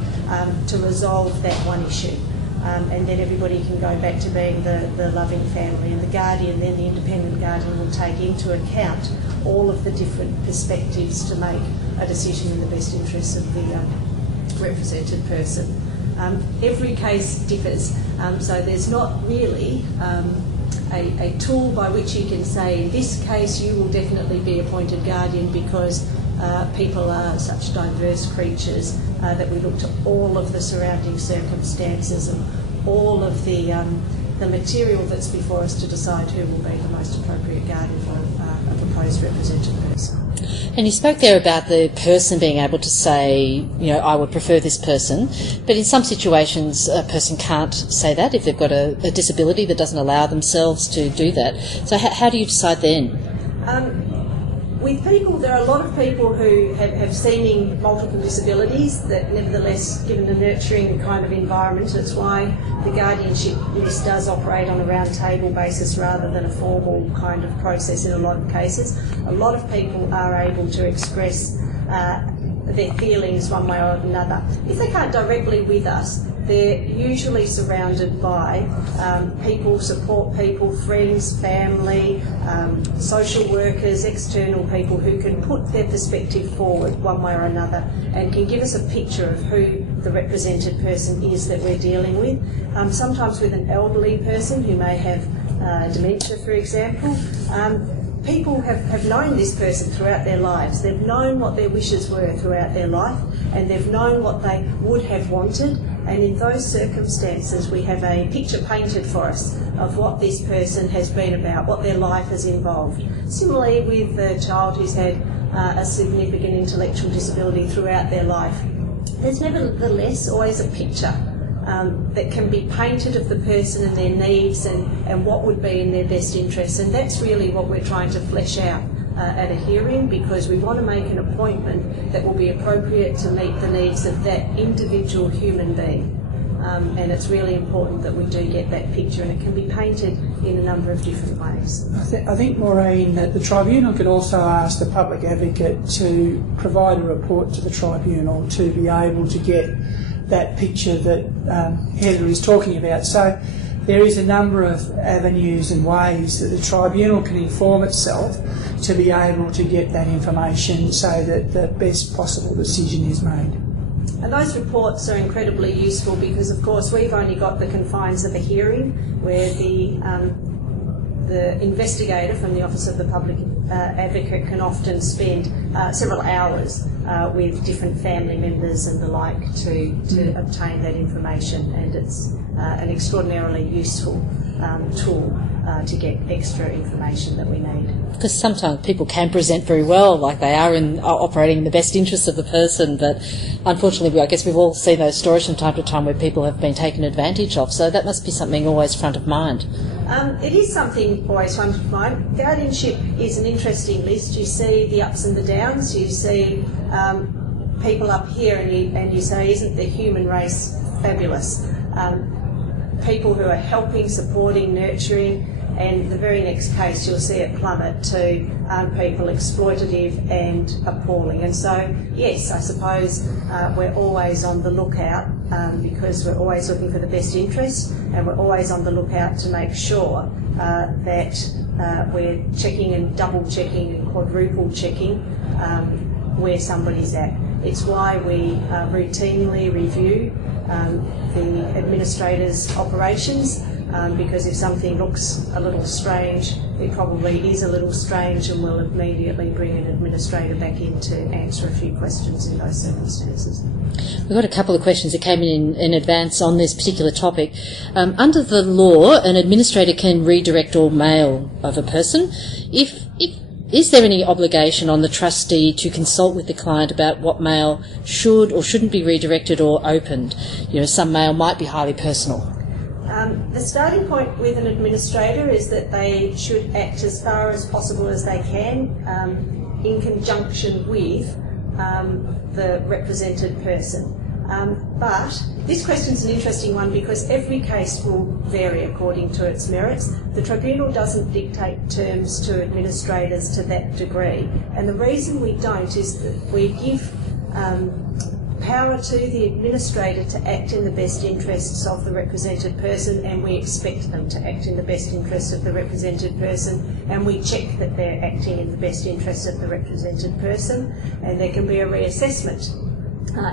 to resolve that one issue. And then everybody can go back to being the loving family, and the guardian, then the independent guardian, will take into account all of the different perspectives to make a decision in the best interests of the represented person. Every case differs, so there's not really a tool by which you can say, in this case you will definitely be appointed guardian because people are such diverse creatures that we look to all of the surrounding circumstances and all of the material that's before us to decide who will be the most appropriate guardian for a proposed represented person. And you spoke there about the person being able to say, you know, I would prefer this person, but in some situations a person can't say that if they've got a disability that doesn't allow themselves to do that. So how do you decide then? With people, there are a lot of people who have seeming multiple disabilities that nevertheless, given the nurturing kind of environment, that's why the guardianship list does operate on a round table basis rather than a formal kind of process in a lot of cases. A lot of people are able to express their feelings one way or another. If they can't directly with us, they're usually surrounded by people, support people, friends, family, social workers, external people who can put their perspective forward one way or another and can give us a picture of who the represented person is that we're dealing with. Sometimes with an elderly person who may have dementia, for example, people have known this person throughout their lives. They've known what their wishes were throughout their life, and they've known what they would have wanted. And in those circumstances, we have a picture painted for us of what this person has been about, what their life has involved. Similarly, with a child who's had a significant intellectual disability throughout their life, there's nevertheless always a picture that can be painted of the person and their needs and what would be in their best interests. And that's really what we're trying to flesh out at a hearing, because we want to make an appointment that will be appropriate to meet the needs of that individual human being. And it's really important that we do get that picture, and it can be painted in a number of different ways. I think, Maureen, that the tribunal could also ask the public advocate to provide a report to the tribunal to be able to get that picture that Heather is talking about. So there is a number of avenues and ways that the tribunal can inform itself to be able to get that information so that the best possible decision is made. And those reports are incredibly useful because, of course, we've only got the confines of a hearing where the investigator from the Office of the Public Advocate can often spend several hours with different family members and the like to obtain that information, and it's an extraordinarily useful tool to get extra information that we need. Because sometimes people can present very well, like they are operating in the best interests of the person, but unfortunately, I guess we've all seen those stories from time to time where people have been taken advantage of, so that must be something always front of mind. It is something always front of mind. Guardianship is an interesting list. You see the ups and the downs. You see people up here and you say, isn't the human race fabulous? People who are helping, supporting, nurturing, and the very next case you'll see it plummet to people exploitative and appalling. And so, yes, I suppose we're always on the lookout because we're always looking for the best interest, and we're always on the lookout to make sure that we're checking and double checking and quadruple checking where somebody's at. It's why we routinely review the administrator's operations, because if something looks a little strange, it probably is a little strange, and we'll immediately bring an administrator back in to answer a few questions in those circumstances. We've got a couple of questions that came in advance on this particular topic. Under the law, an administrator can redirect all mail of a person. Is there any obligation on the trustee to consult with the client about what mail should or shouldn't be redirected or opened? You know, some mail might be highly personal. The starting point with an administrator is that they should act as far as possible as they can in conjunction with the represented person. But this question's an interesting one because every case will vary according to its merits. The tribunal doesn't dictate terms to administrators to that degree, and the reason we don't is that we give power to the administrator to act in the best interests of the represented person, and we expect them to act in the best interests of the represented person, and we check that they're acting in the best interests of the represented person, and there can be a reassessment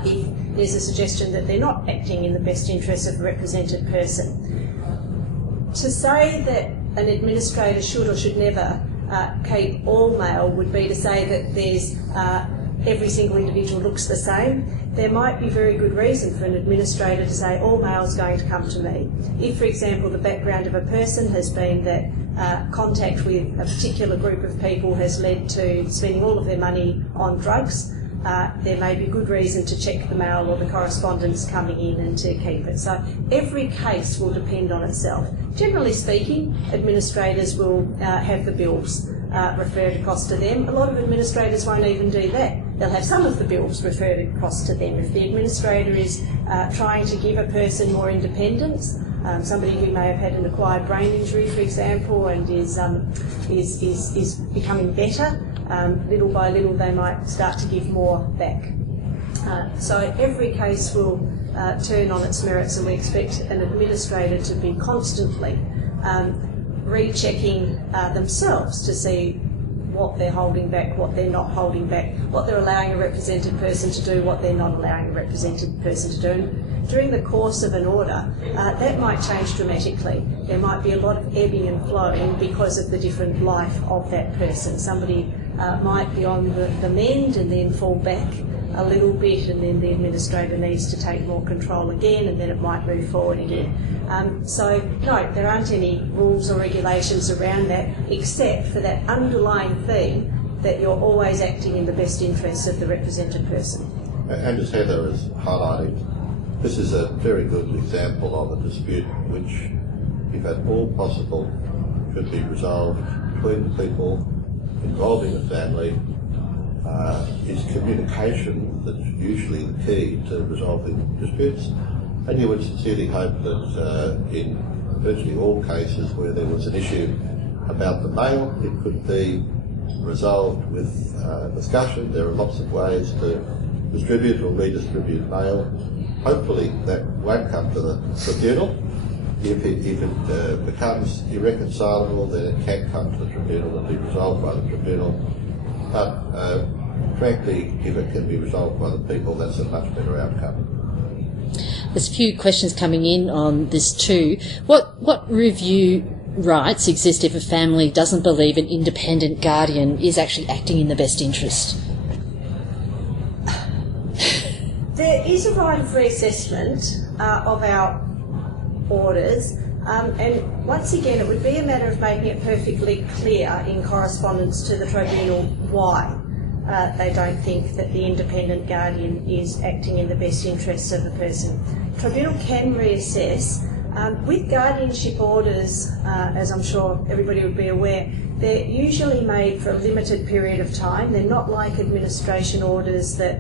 if there's a suggestion that they're not acting in the best interests of the represented person. To say that an administrator should or should never keep all mail would be to say that there's every single individual looks the same. There might be very good reason for an administrator to say all mail is going to come to me. If, for example, the background of a person has been that contact with a particular group of people has led to spending all of their money on drugs, there may be good reason to check the mail or the correspondence coming in and to keep it. So every case will depend on itself. Generally speaking, administrators will have the bills referred across to them. A lot of administrators won't even do that. They'll have some of the bills referred across to them. If the administrator is trying to give a person more independence, somebody who may have had an acquired brain injury, for example, and is becoming better, little by little they might start to give more back. So every case will turn on its merits, and we expect an administrator to be constantly rechecking themselves to see what they're holding back, what they're not holding back, what they're allowing a represented person to do, what they're not allowing a represented person to do. During the course of an order, that might change dramatically. There might be a lot of ebbing and flowing because of the different life of that person. Somebody might be on the mend and then fall back a little bit, and then the administrator needs to take more control again, and then it might move forward again. So no, there aren't any rules or regulations around that, except for that underlying theme that you're always acting in the best interests of the represented person. And as Heather has highlighted, this is a very good example of a dispute which, if at all possible, should be resolved between the people involved in the family. Is communication that's usually the key to resolving disputes, and you would sincerely hope that in virtually all cases where there was an issue about the mail, it could be resolved with discussion. There are lots of ways to distribute or redistribute mail. Hopefully that won't come to the tribunal. If it becomes irreconcilable, then it can come to the tribunal and be resolved by the tribunal. But frankly, if it can be resolved by the people, that's a much better outcome. There's a few questions coming in on this too. What review rights exist if a family doesn't believe an independent guardian is actually acting in the best interest? There is a right of reassessment of our orders, And once again, it would be a matter of making it perfectly clear in correspondence to the tribunal why they don't think that the independent guardian is acting in the best interests of the person. The tribunal can reassess. With guardianship orders, as I'm sure everybody would be aware, they're usually made for a limited period of time. They're not like administration orders that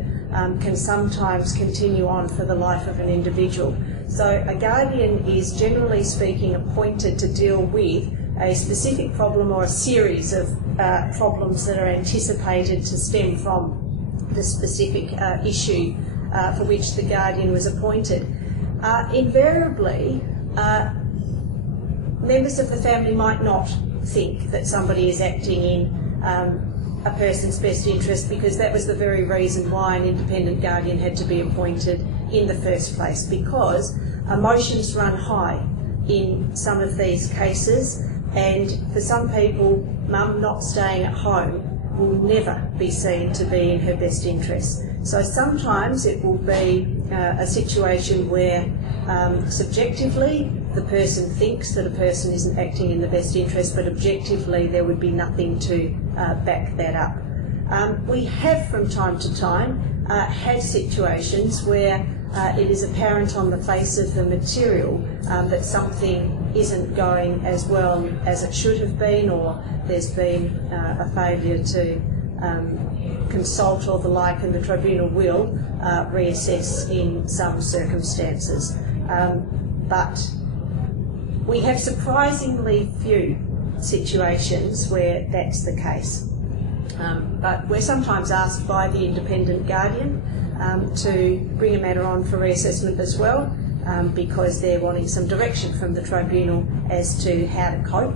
can sometimes continue on for the life of an individual. So a guardian is, generally speaking, appointed to deal with a specific problem or a series of problems that are anticipated to stem from the specific issue for which the guardian was appointed. Invariably, members of the family might not think that somebody is acting in a person's best interest, because that was the very reason why an independent guardian had to be appointed in the first place, because emotions run high in some of these cases, and for some people, mum not staying at home will never be seen to be in her best interest. So sometimes it will be a situation where subjectively the person thinks that a person isn't acting in the best interest, but objectively there would be nothing to back that up. We have from time to time had situations where it is apparent on the face of the material that something isn't going as well as it should have been, or there's been a failure to consult or the like, and the tribunal will reassess in some circumstances. But we have surprisingly few situations where that's the case. But we're sometimes asked by the independent guardian to bring a matter on for reassessment as well, because they're wanting some direction from the tribunal as to how to cope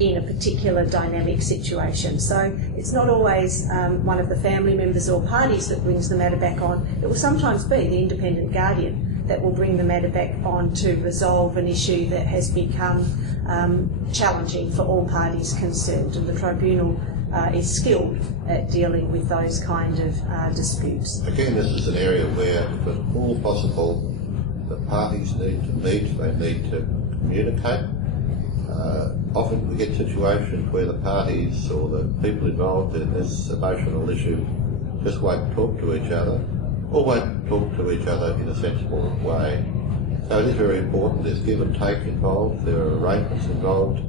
in a particular dynamic situation. So it's not always one of the family members or parties that brings the matter back on. It will sometimes be the independent guardian that will bring the matter back on to resolve an issue that has become challenging for all parties concerned, and the tribunal is skilled at dealing with those kind of disputes. Again, this is an area where, if at all possible, the parties need to meet, they need to communicate. Often we get situations where the parties or the people involved in this emotional issue just won't talk to each other, or won't talk to each other in a sensible way. So it is very important. There's give and take involved, there are arrangements involved.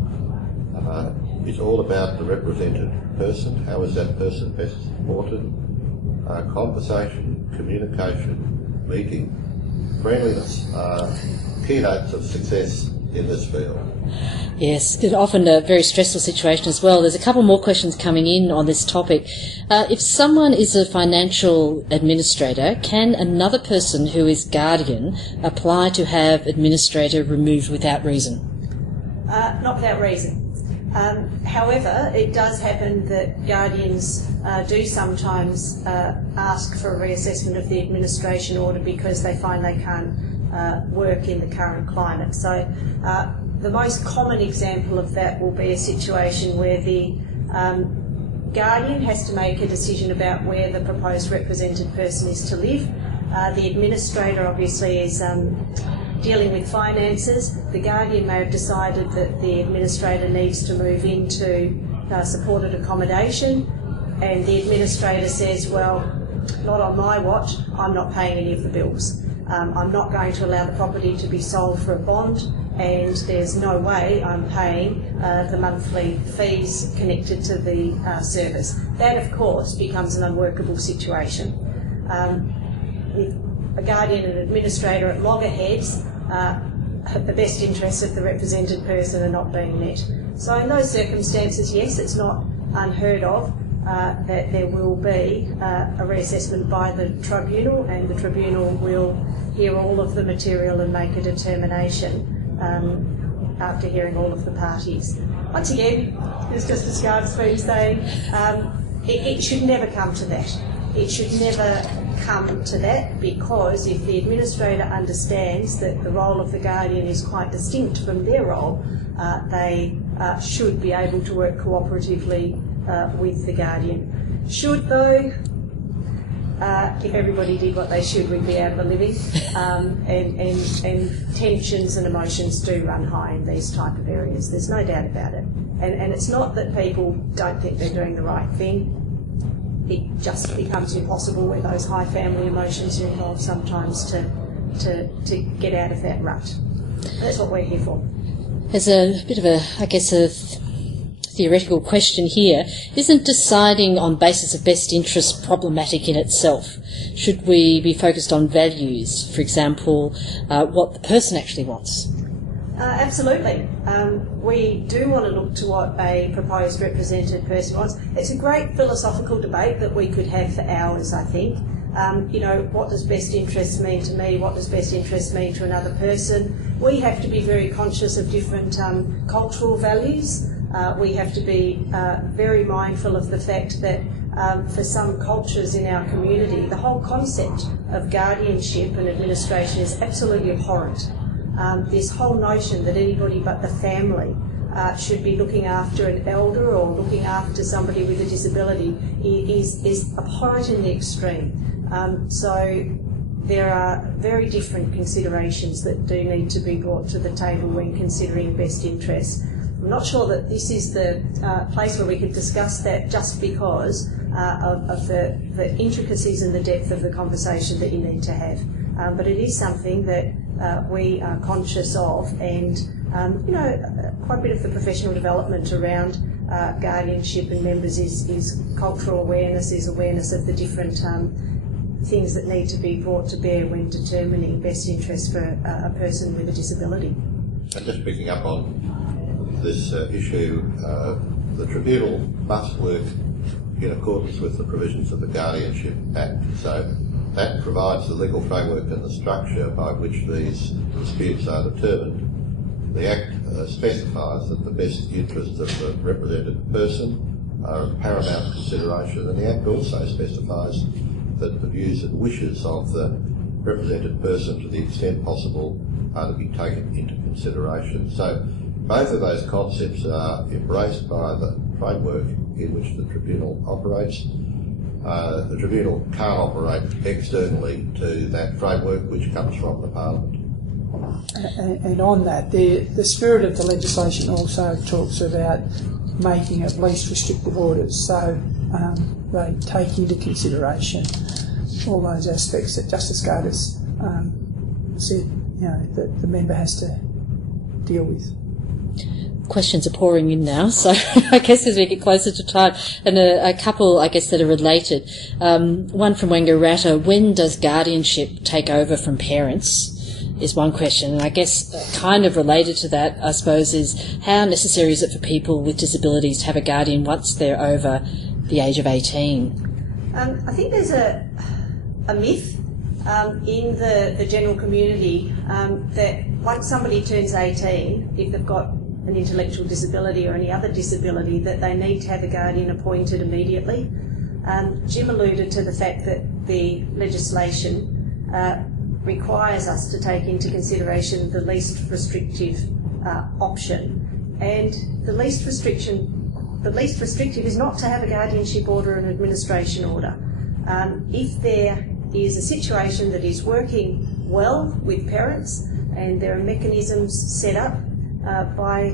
It's all about the represented person. How is that person best supported? Conversation, communication, meeting, friendliness are keynotes of success in this field. Yes, it's often a very stressful situation as well. There's a couple more questions coming in on this topic. If someone is a financial administrator, can another person who is guardian apply to have administrator removed without reason? Not without reason. However, it does happen that guardians do sometimes ask for a reassessment of the administration order because they find they can't work in the current climate. So the most common example of that will be a situation where the guardian has to make a decision about where the proposed represented person is to live. The administrator obviously is dealing with finances. The guardian may have decided that the administrator needs to move into supported accommodation, and the administrator says, well, not on my watch, I'm not paying any of the bills. I'm not going to allow the property to be sold for a bond, and there's no way I'm paying the monthly fees connected to the service. That, of course, becomes an unworkable situation. With a guardian and administrator at loggerheads, the best interests of the represented person are not being met. So in those circumstances, yes, it's not unheard of that there will be a reassessment by the tribunal, and the tribunal will hear all of the material and make a determination after hearing all of the parties. Once again, as Justice Gard's been saying, it should never come to that. It should never come to that, because if the administrator understands that the role of the guardian is quite distinct from their role, they should be able to work cooperatively with the guardian. Should, though, if everybody did what they should, we'd be out of a living. And tensions and emotions do run high in these type of areas. There's no doubt about it. And it's not that people don't think they're doing the right thing. It just becomes impossible where those high family emotions are involved sometimes to get out of that rut. That's what we're here for. There's a bit of a theoretical question here. Isn't deciding on basis of best interest problematic in itself? Should we be focused on values, for example, what the person actually wants? Absolutely. We do want to look to what a proposed represented person wants. It's a great philosophical debate that we could have for hours, I think. What does best interest mean to me? What does best interest mean to another person? We have to be very conscious of different cultural values. We have to be very mindful of the fact that for some cultures in our community, the whole concept of guardianship and administration is absolutely abhorrent. This whole notion that anybody but the family should be looking after an elder or looking after somebody with a disability is abhorrent in the extreme. So there are very different considerations that do need to be brought to the table when considering best interests. I'm not sure that this is the place where we could discuss that just because of the intricacies and the depth of the conversation that you need to have. But it is something that we are conscious of, and quite a bit of the professional development around guardianship and members is cultural awareness, is awareness of the different things that need to be brought to bear when determining best interest for a person with a disability. And just picking up on this issue, the Tribunal must work in accordance with the provisions of the Guardianship Act. So that provides the legal framework and the structure by which these disputes are determined. The Act specifies that the best interests of the represented person are of paramount consideration, and the Act also specifies that the views and wishes of the represented person, to the extent possible, are to be taken into consideration. So both of those concepts are embraced by the framework in which the Tribunal operates. The Tribunal can't operate externally to that framework which comes from the Parliament. And on that, the spirit of the legislation also talks about making of least restrictive orders, so they take into consideration all those aspects that Justice Gardis said, that the member has to deal with. Questions are pouring in now, so I guess as we get closer to time, and a couple, I guess, that are related. One from Wangaratta: when does guardianship take over from parents? Is one question, and I guess kind of related to that, I suppose, is how necessary is it for people with disabilities to have a guardian once they're over the age of 18? I think there's a myth in the general community that once somebody turns 18, if they've got an intellectual disability or any other disability, that they need to have a guardian appointed immediately. Jim alluded to the fact that the legislation requires us to take into consideration the least restrictive option, and the least restrictive is not to have a guardianship order and administration order. If there is a situation that is working well with parents and there are mechanisms set up by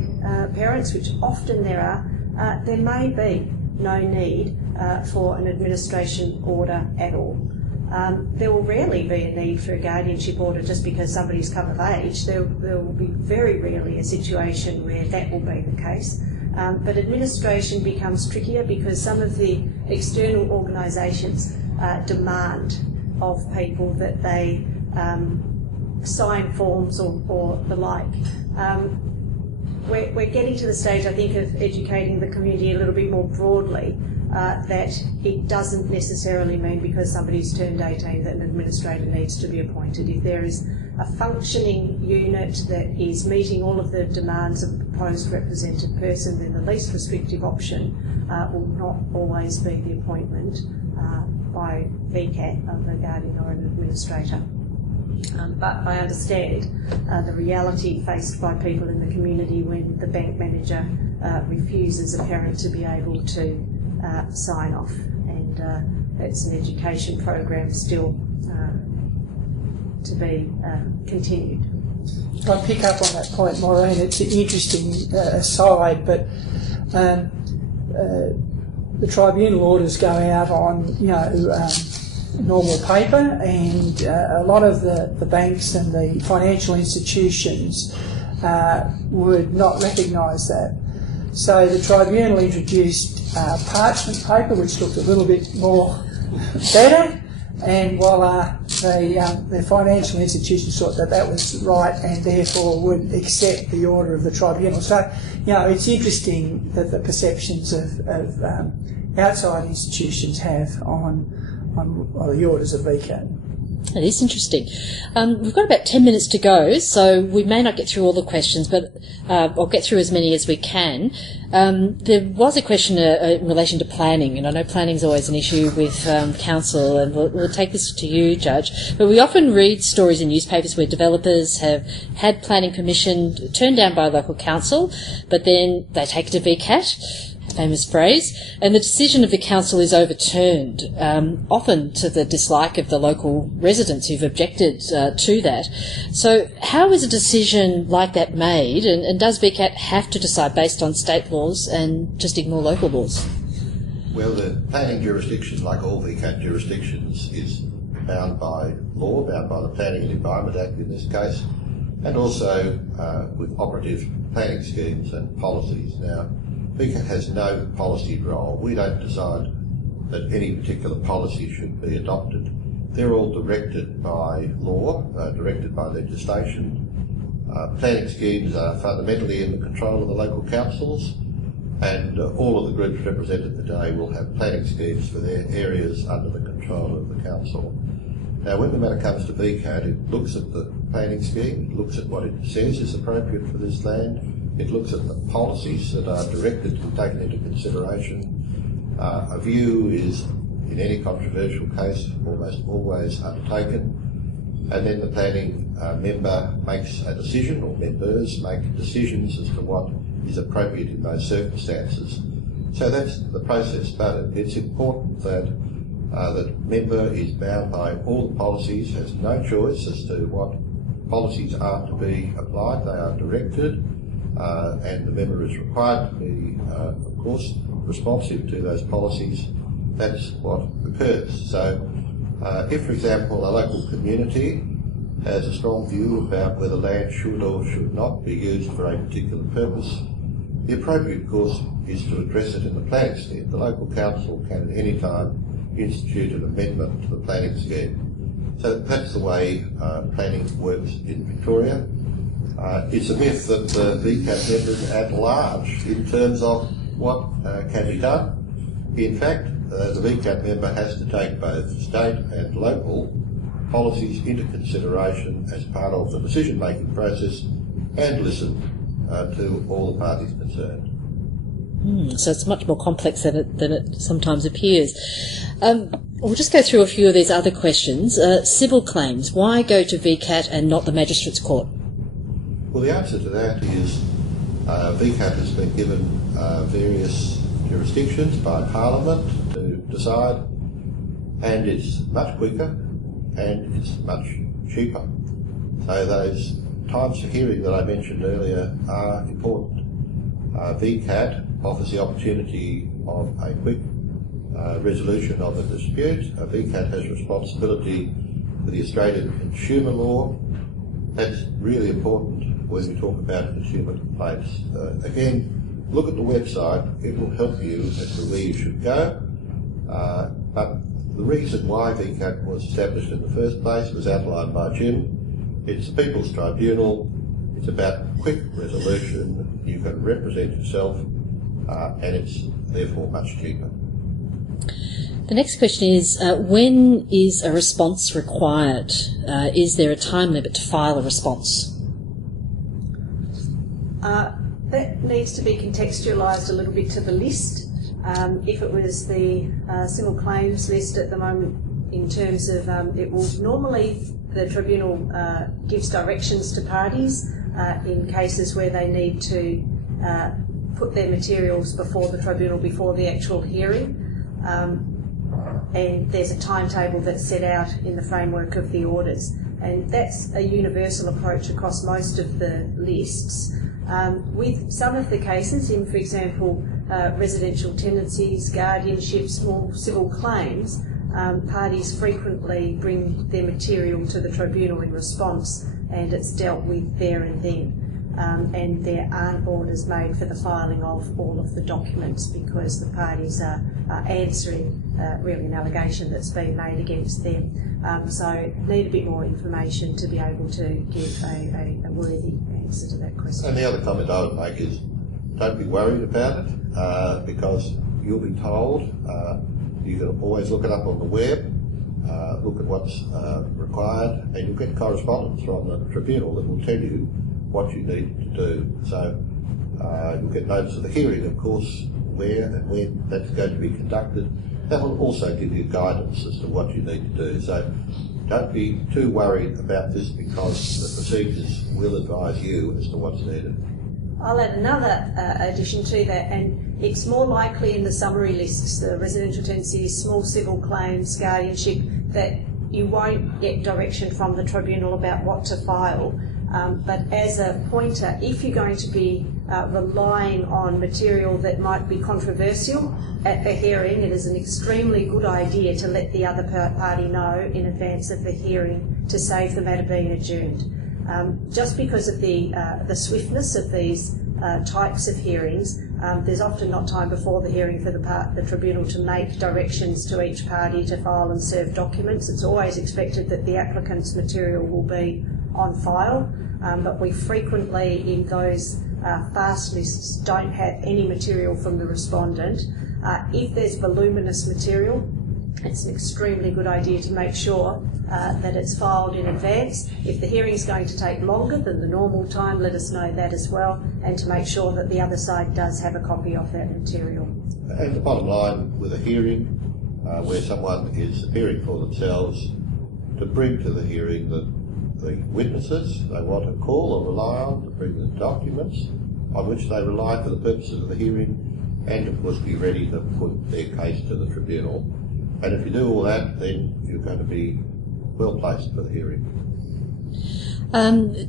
parents, which often there are, there may be no need for an administration order at all. There will rarely be a need for a guardianship order just because somebody's come of age. There will be very rarely a situation where that will be the case. But administration becomes trickier because some of the external organisations demand of people that they sign forms or the like. We're getting to the stage, I think, of educating the community a little bit more broadly that it doesn't necessarily mean because somebody's turned 18 that an administrator needs to be appointed. If there is a functioning unit that is meeting all of the demands of a proposed represented person, then the least restrictive option will not always be the appointment by VCAT of a guardian or an administrator. But I understand the reality faced by people in the community when the bank manager refuses a parent to be able to sign off. And it's an education program still to be continued. I pick up on that point, Maureen. It's an interesting aside, but the tribunal orders go out on, normal paper, and a lot of the banks and the financial institutions would not recognise that. So the tribunal introduced parchment paper, which looked a little bit more better, and voila, the financial institutions thought that was right and therefore would accept the order of the tribunal. So, it's interesting that the perceptions of outside institutions have on the orders of VCAT. It is interesting. We've got about 10 minutes to go, so we may not get through all the questions, but I'll get through as many as we can. There was a question in relation to planning, and I know planning is always an issue with council, and we'll take this to you, Judge. But we often read stories in newspapers where developers have had planning permission turned down by a local council, but then they take it to VCAT, famous phrase, and the decision of the council is overturned, often to the dislike of the local residents who've objected to that. So how is a decision like that made, and does VCAT have to decide based on state laws and just ignore local laws? Well, the planning jurisdiction, like all VCAT jurisdictions, is bound by law, bound by the Planning and Environment Act in this case, and also with operative planning schemes and policies. Now, VCAT has no policy role. We don't decide that any particular policy should be adopted. They're all directed by law, directed by legislation. Planning schemes are fundamentally in the control of the local councils, and all of the groups represented today will have planning schemes for their areas under the control of the council. Now, when the matter comes to VCAT, it looks at the planning scheme, it looks at what it says is appropriate for this land, it looks at the policies that are directed and taken into consideration. A view is, in any controversial case, almost always undertaken, and then the planning member makes a decision, or members make decisions as to what is appropriate in those circumstances. So that's the process, but it's important that the member is bound by all the policies, has no choice as to what policies are to be applied. They are directed, and the member is required to be, of course, responsive to those policies. That's what occurs. So if, for example, a local community has a strong view about whether land should or should not be used for a particular purpose, the appropriate course is to address it in the planning scheme. The local council can at any time institute an amendment to the planning scheme. So that's the way planning works in Victoria. It's a myth that the VCAT members at large in terms of what can be done. In fact, the VCAT member has to take both state and local policies into consideration as part of the decision-making process and listen to all the parties concerned. So it's much more complex than it sometimes appears. We'll just go through a few of these other questions. Civil claims, why go to VCAT and not the Magistrates' Court? Well, the answer to that is VCAT has been given various jurisdictions by Parliament to decide, and it's much quicker and it's much cheaper. So those times for hearing that I mentioned earlier are important. VCAT offers the opportunity of a quick resolution of a dispute. VCAT has responsibility for the Australian consumer law. That's really important when we talk about consumer complaints. Again, look at the website. It will help you as to where you should go. But the reason why VCAT was established in the first place was outlined by Jim. It's the People's Tribunal. It's about quick resolution. You can represent yourself, and it's therefore much cheaper. The next question is, when is a response required? Is there a time limit to file a response? That needs to be contextualised a little bit to the list. If it was the civil claims list at the moment, in terms of it will normally, the tribunal gives directions to parties in cases where they need to put their materials before the tribunal, before the actual hearing. and there's a timetable that's set out in the framework of the orders. And that's a universal approach across most of the lists. With some of the cases, in, for example, residential tenancies, guardianship, small civil claims, parties frequently bring their material to the tribunal in response, and it's dealt with there and then. And there aren't orders made for the filing of all of the documents because the parties are answering really an allegation that's been made against them. So need a bit more information to be able to give a worthy answer to that question. And the other comment I would make is don't be worried about it because you'll be told. You can always look it up on the web, look at what's required, and you'll get correspondence from the tribunal that will tell you what you need to do. So you'll get notice of the hearing, of course, where and when that's going to be conducted. That will also give you guidance as to what you need to do. So don't be too worried about this because the procedures will advise you as to what's needed. I'll add another addition to that, and it's more likely in the summary lists, the residential tenancies, small civil claims, guardianship, that you won't get direction from the tribunal about what to file. But as a pointer, if you're going to be relying on material that might be controversial at the hearing, it is an extremely good idea to let the other party know in advance of the hearing to save the matter being adjourned. Just because of the swiftness of these types of hearings, there's often not time before the hearing for the tribunal to make directions to each party to file and serve documents. It's always expected that the applicant's material will be on file, but we frequently in those fast lists don't have any material from the respondent. If there's voluminous material, it's an extremely good idea to make sure that it's filed in advance. If the hearing is going to take longer than the normal time, let us know that as well, and to make sure that the other side does have a copy of that material. And the bottom line with a hearing where someone is appearing for themselves, to bring to the hearing the witnesses they want to call or rely on, to bring the documents on which they rely for the purposes of the hearing, and of course be ready to put their case to the tribunal. And if you do all that, then you're going to be well placed for the hearing.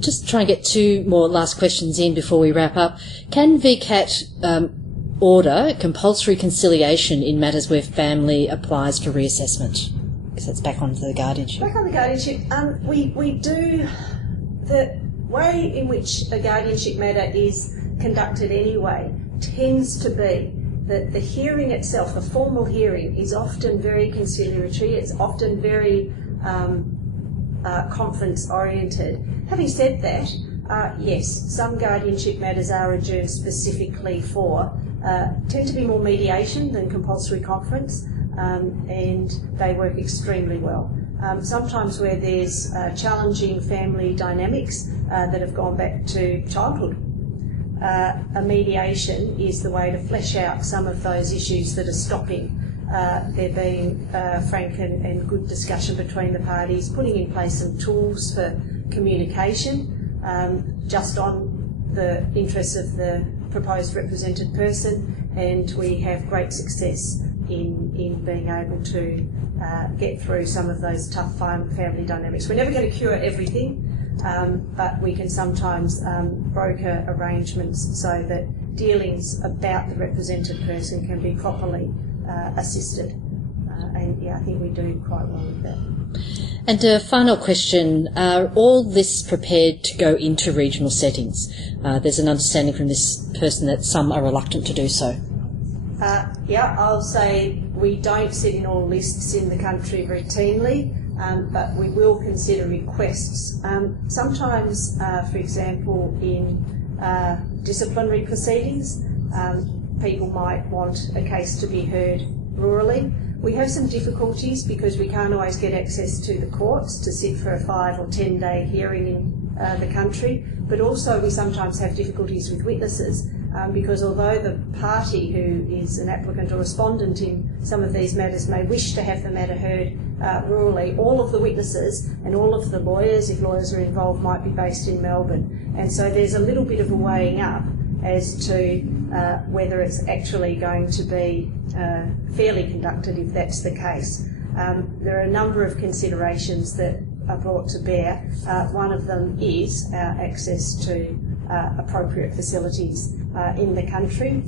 Just try and get two more last questions in before we wrap up. Can VCAT order compulsory conciliation in matters where family applies for reassessment? Because that's back onto the guardianship. Back on the guardianship, we do. The way in which a guardianship matter is conducted anyway tends to be that the hearing itself, the formal hearing, is often very conciliatory. It's often very conference-oriented. Having said that, yes, some guardianship matters are adjourned specifically for, tend to be more mediation than compulsory conference, and they work extremely well. Sometimes where there's challenging family dynamics that have gone back to childhood, a mediation is the way to flesh out some of those issues that are stopping there being frank and good discussion between the parties, putting in place some tools for communication just on the interests of the proposed represented person, and we have great success in being able to get through some of those tough family dynamics. We're never going to cure everything, but we can sometimes broker arrangements so that dealings about the represented person can be properly assisted. And yeah, I think we do quite well with that. And a final question, are all lists prepared to go into regional settings? There's an understanding from this person that some are reluctant to do so. Yeah, I'll say we don't sit in all lists in the country routinely, but we will consider requests. Sometimes, for example, in disciplinary proceedings, people might want a case to be heard rurally. We have some difficulties because we can't always get access to the courts to sit for a 5 or 10 day hearing in the country, but also we sometimes have difficulties with witnesses because although the party who is an applicant or respondent in some of these matters may wish to have the matter heard rurally, all of the witnesses and all of the lawyers, if lawyers are involved, might be based in Melbourne. And so there's a little bit of a weighing up as to whether it's actually going to be fairly conducted if that's the case. There are a number of considerations that are brought to bear. One of them is our access to appropriate facilities in the country.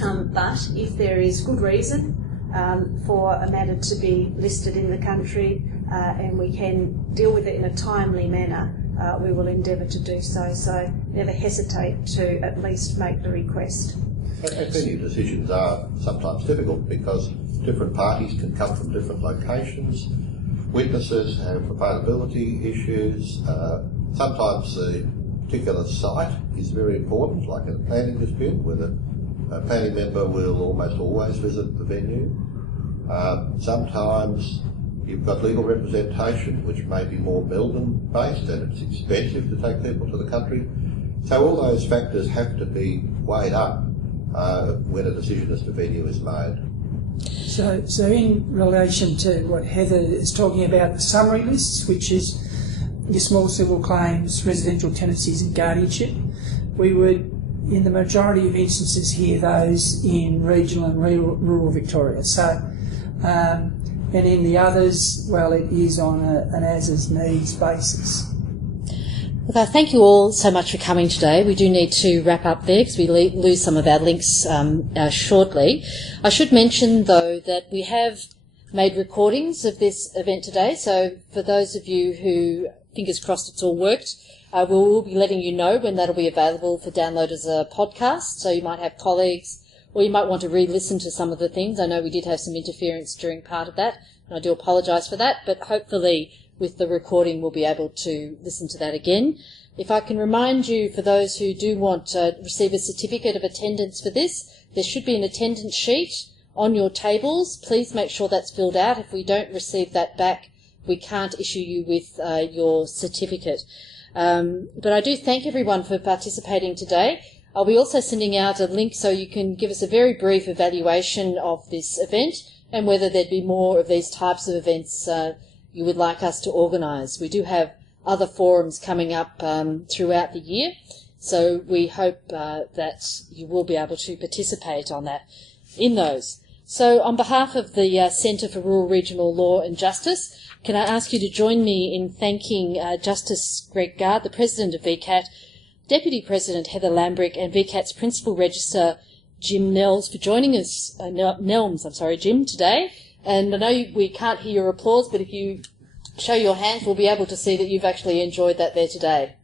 But if there is good reason for a matter to be listed in the country and we can deal with it in a timely manner, we will endeavour to do so. So never hesitate to at least make the request. Venue decisions are sometimes difficult because different parties can come from different locations. Witnesses have availability issues. Sometimes the particular site is very important, like in a planning dispute, where the planning member will almost always visit the venue. Sometimes you've got legal representation, which may be more Melbourne-based, and it's expensive to take people to the country. So all those factors have to be weighed up when a decision as to venue is made. So in relation to what Heather is talking about, the summary lists, which is your small civil claims, residential tenancies and guardianship, we would, in the majority of instances, hear those in regional and rural Victoria. So, and in the others, well, it is on an as-is-needs basis. Well, thank you all so much for coming today. We do need to wrap up there because we lose some of our links shortly. I should mention, though, that we have made recordings of this event today. So for those of you who, fingers crossed it's all worked, we will be letting you know when that'll be available for download as a podcast. So you might have colleagues, or you might want to re-listen to some of the things. I know we did have some interference during part of that, and I do apologise for that, but hopefully with the recording we'll be able to listen to that again. If I can remind you, for those who do want to receive a certificate of attendance for this, there should be an attendance sheet on your tables. Please make sure that's filled out. If we don't receive that back, we can't issue you with your certificate. But I do thank everyone for participating today. I'll be also sending out a link so you can give us a very brief evaluation of this event and whether there'd be more of these types of events you would like us to organise. We do have other forums coming up throughout the year, so we hope that you will be able to participate in those. So on behalf of the Centre for Rural Regional Law and Justice, can I ask you to join me in thanking Justice Greg Gard, the President of VCAT, Deputy President Heather Lambrick, and VCAT's Principal Registrar Jim Nelms for joining us, Jim, today. And I know we can't hear your applause, but if you show your hands, we'll be able to see that you've actually enjoyed that there today.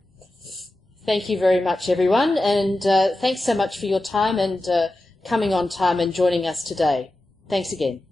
Thank you very much, everyone, and thanks so much for your time and coming on time and joining us today. Thanks again.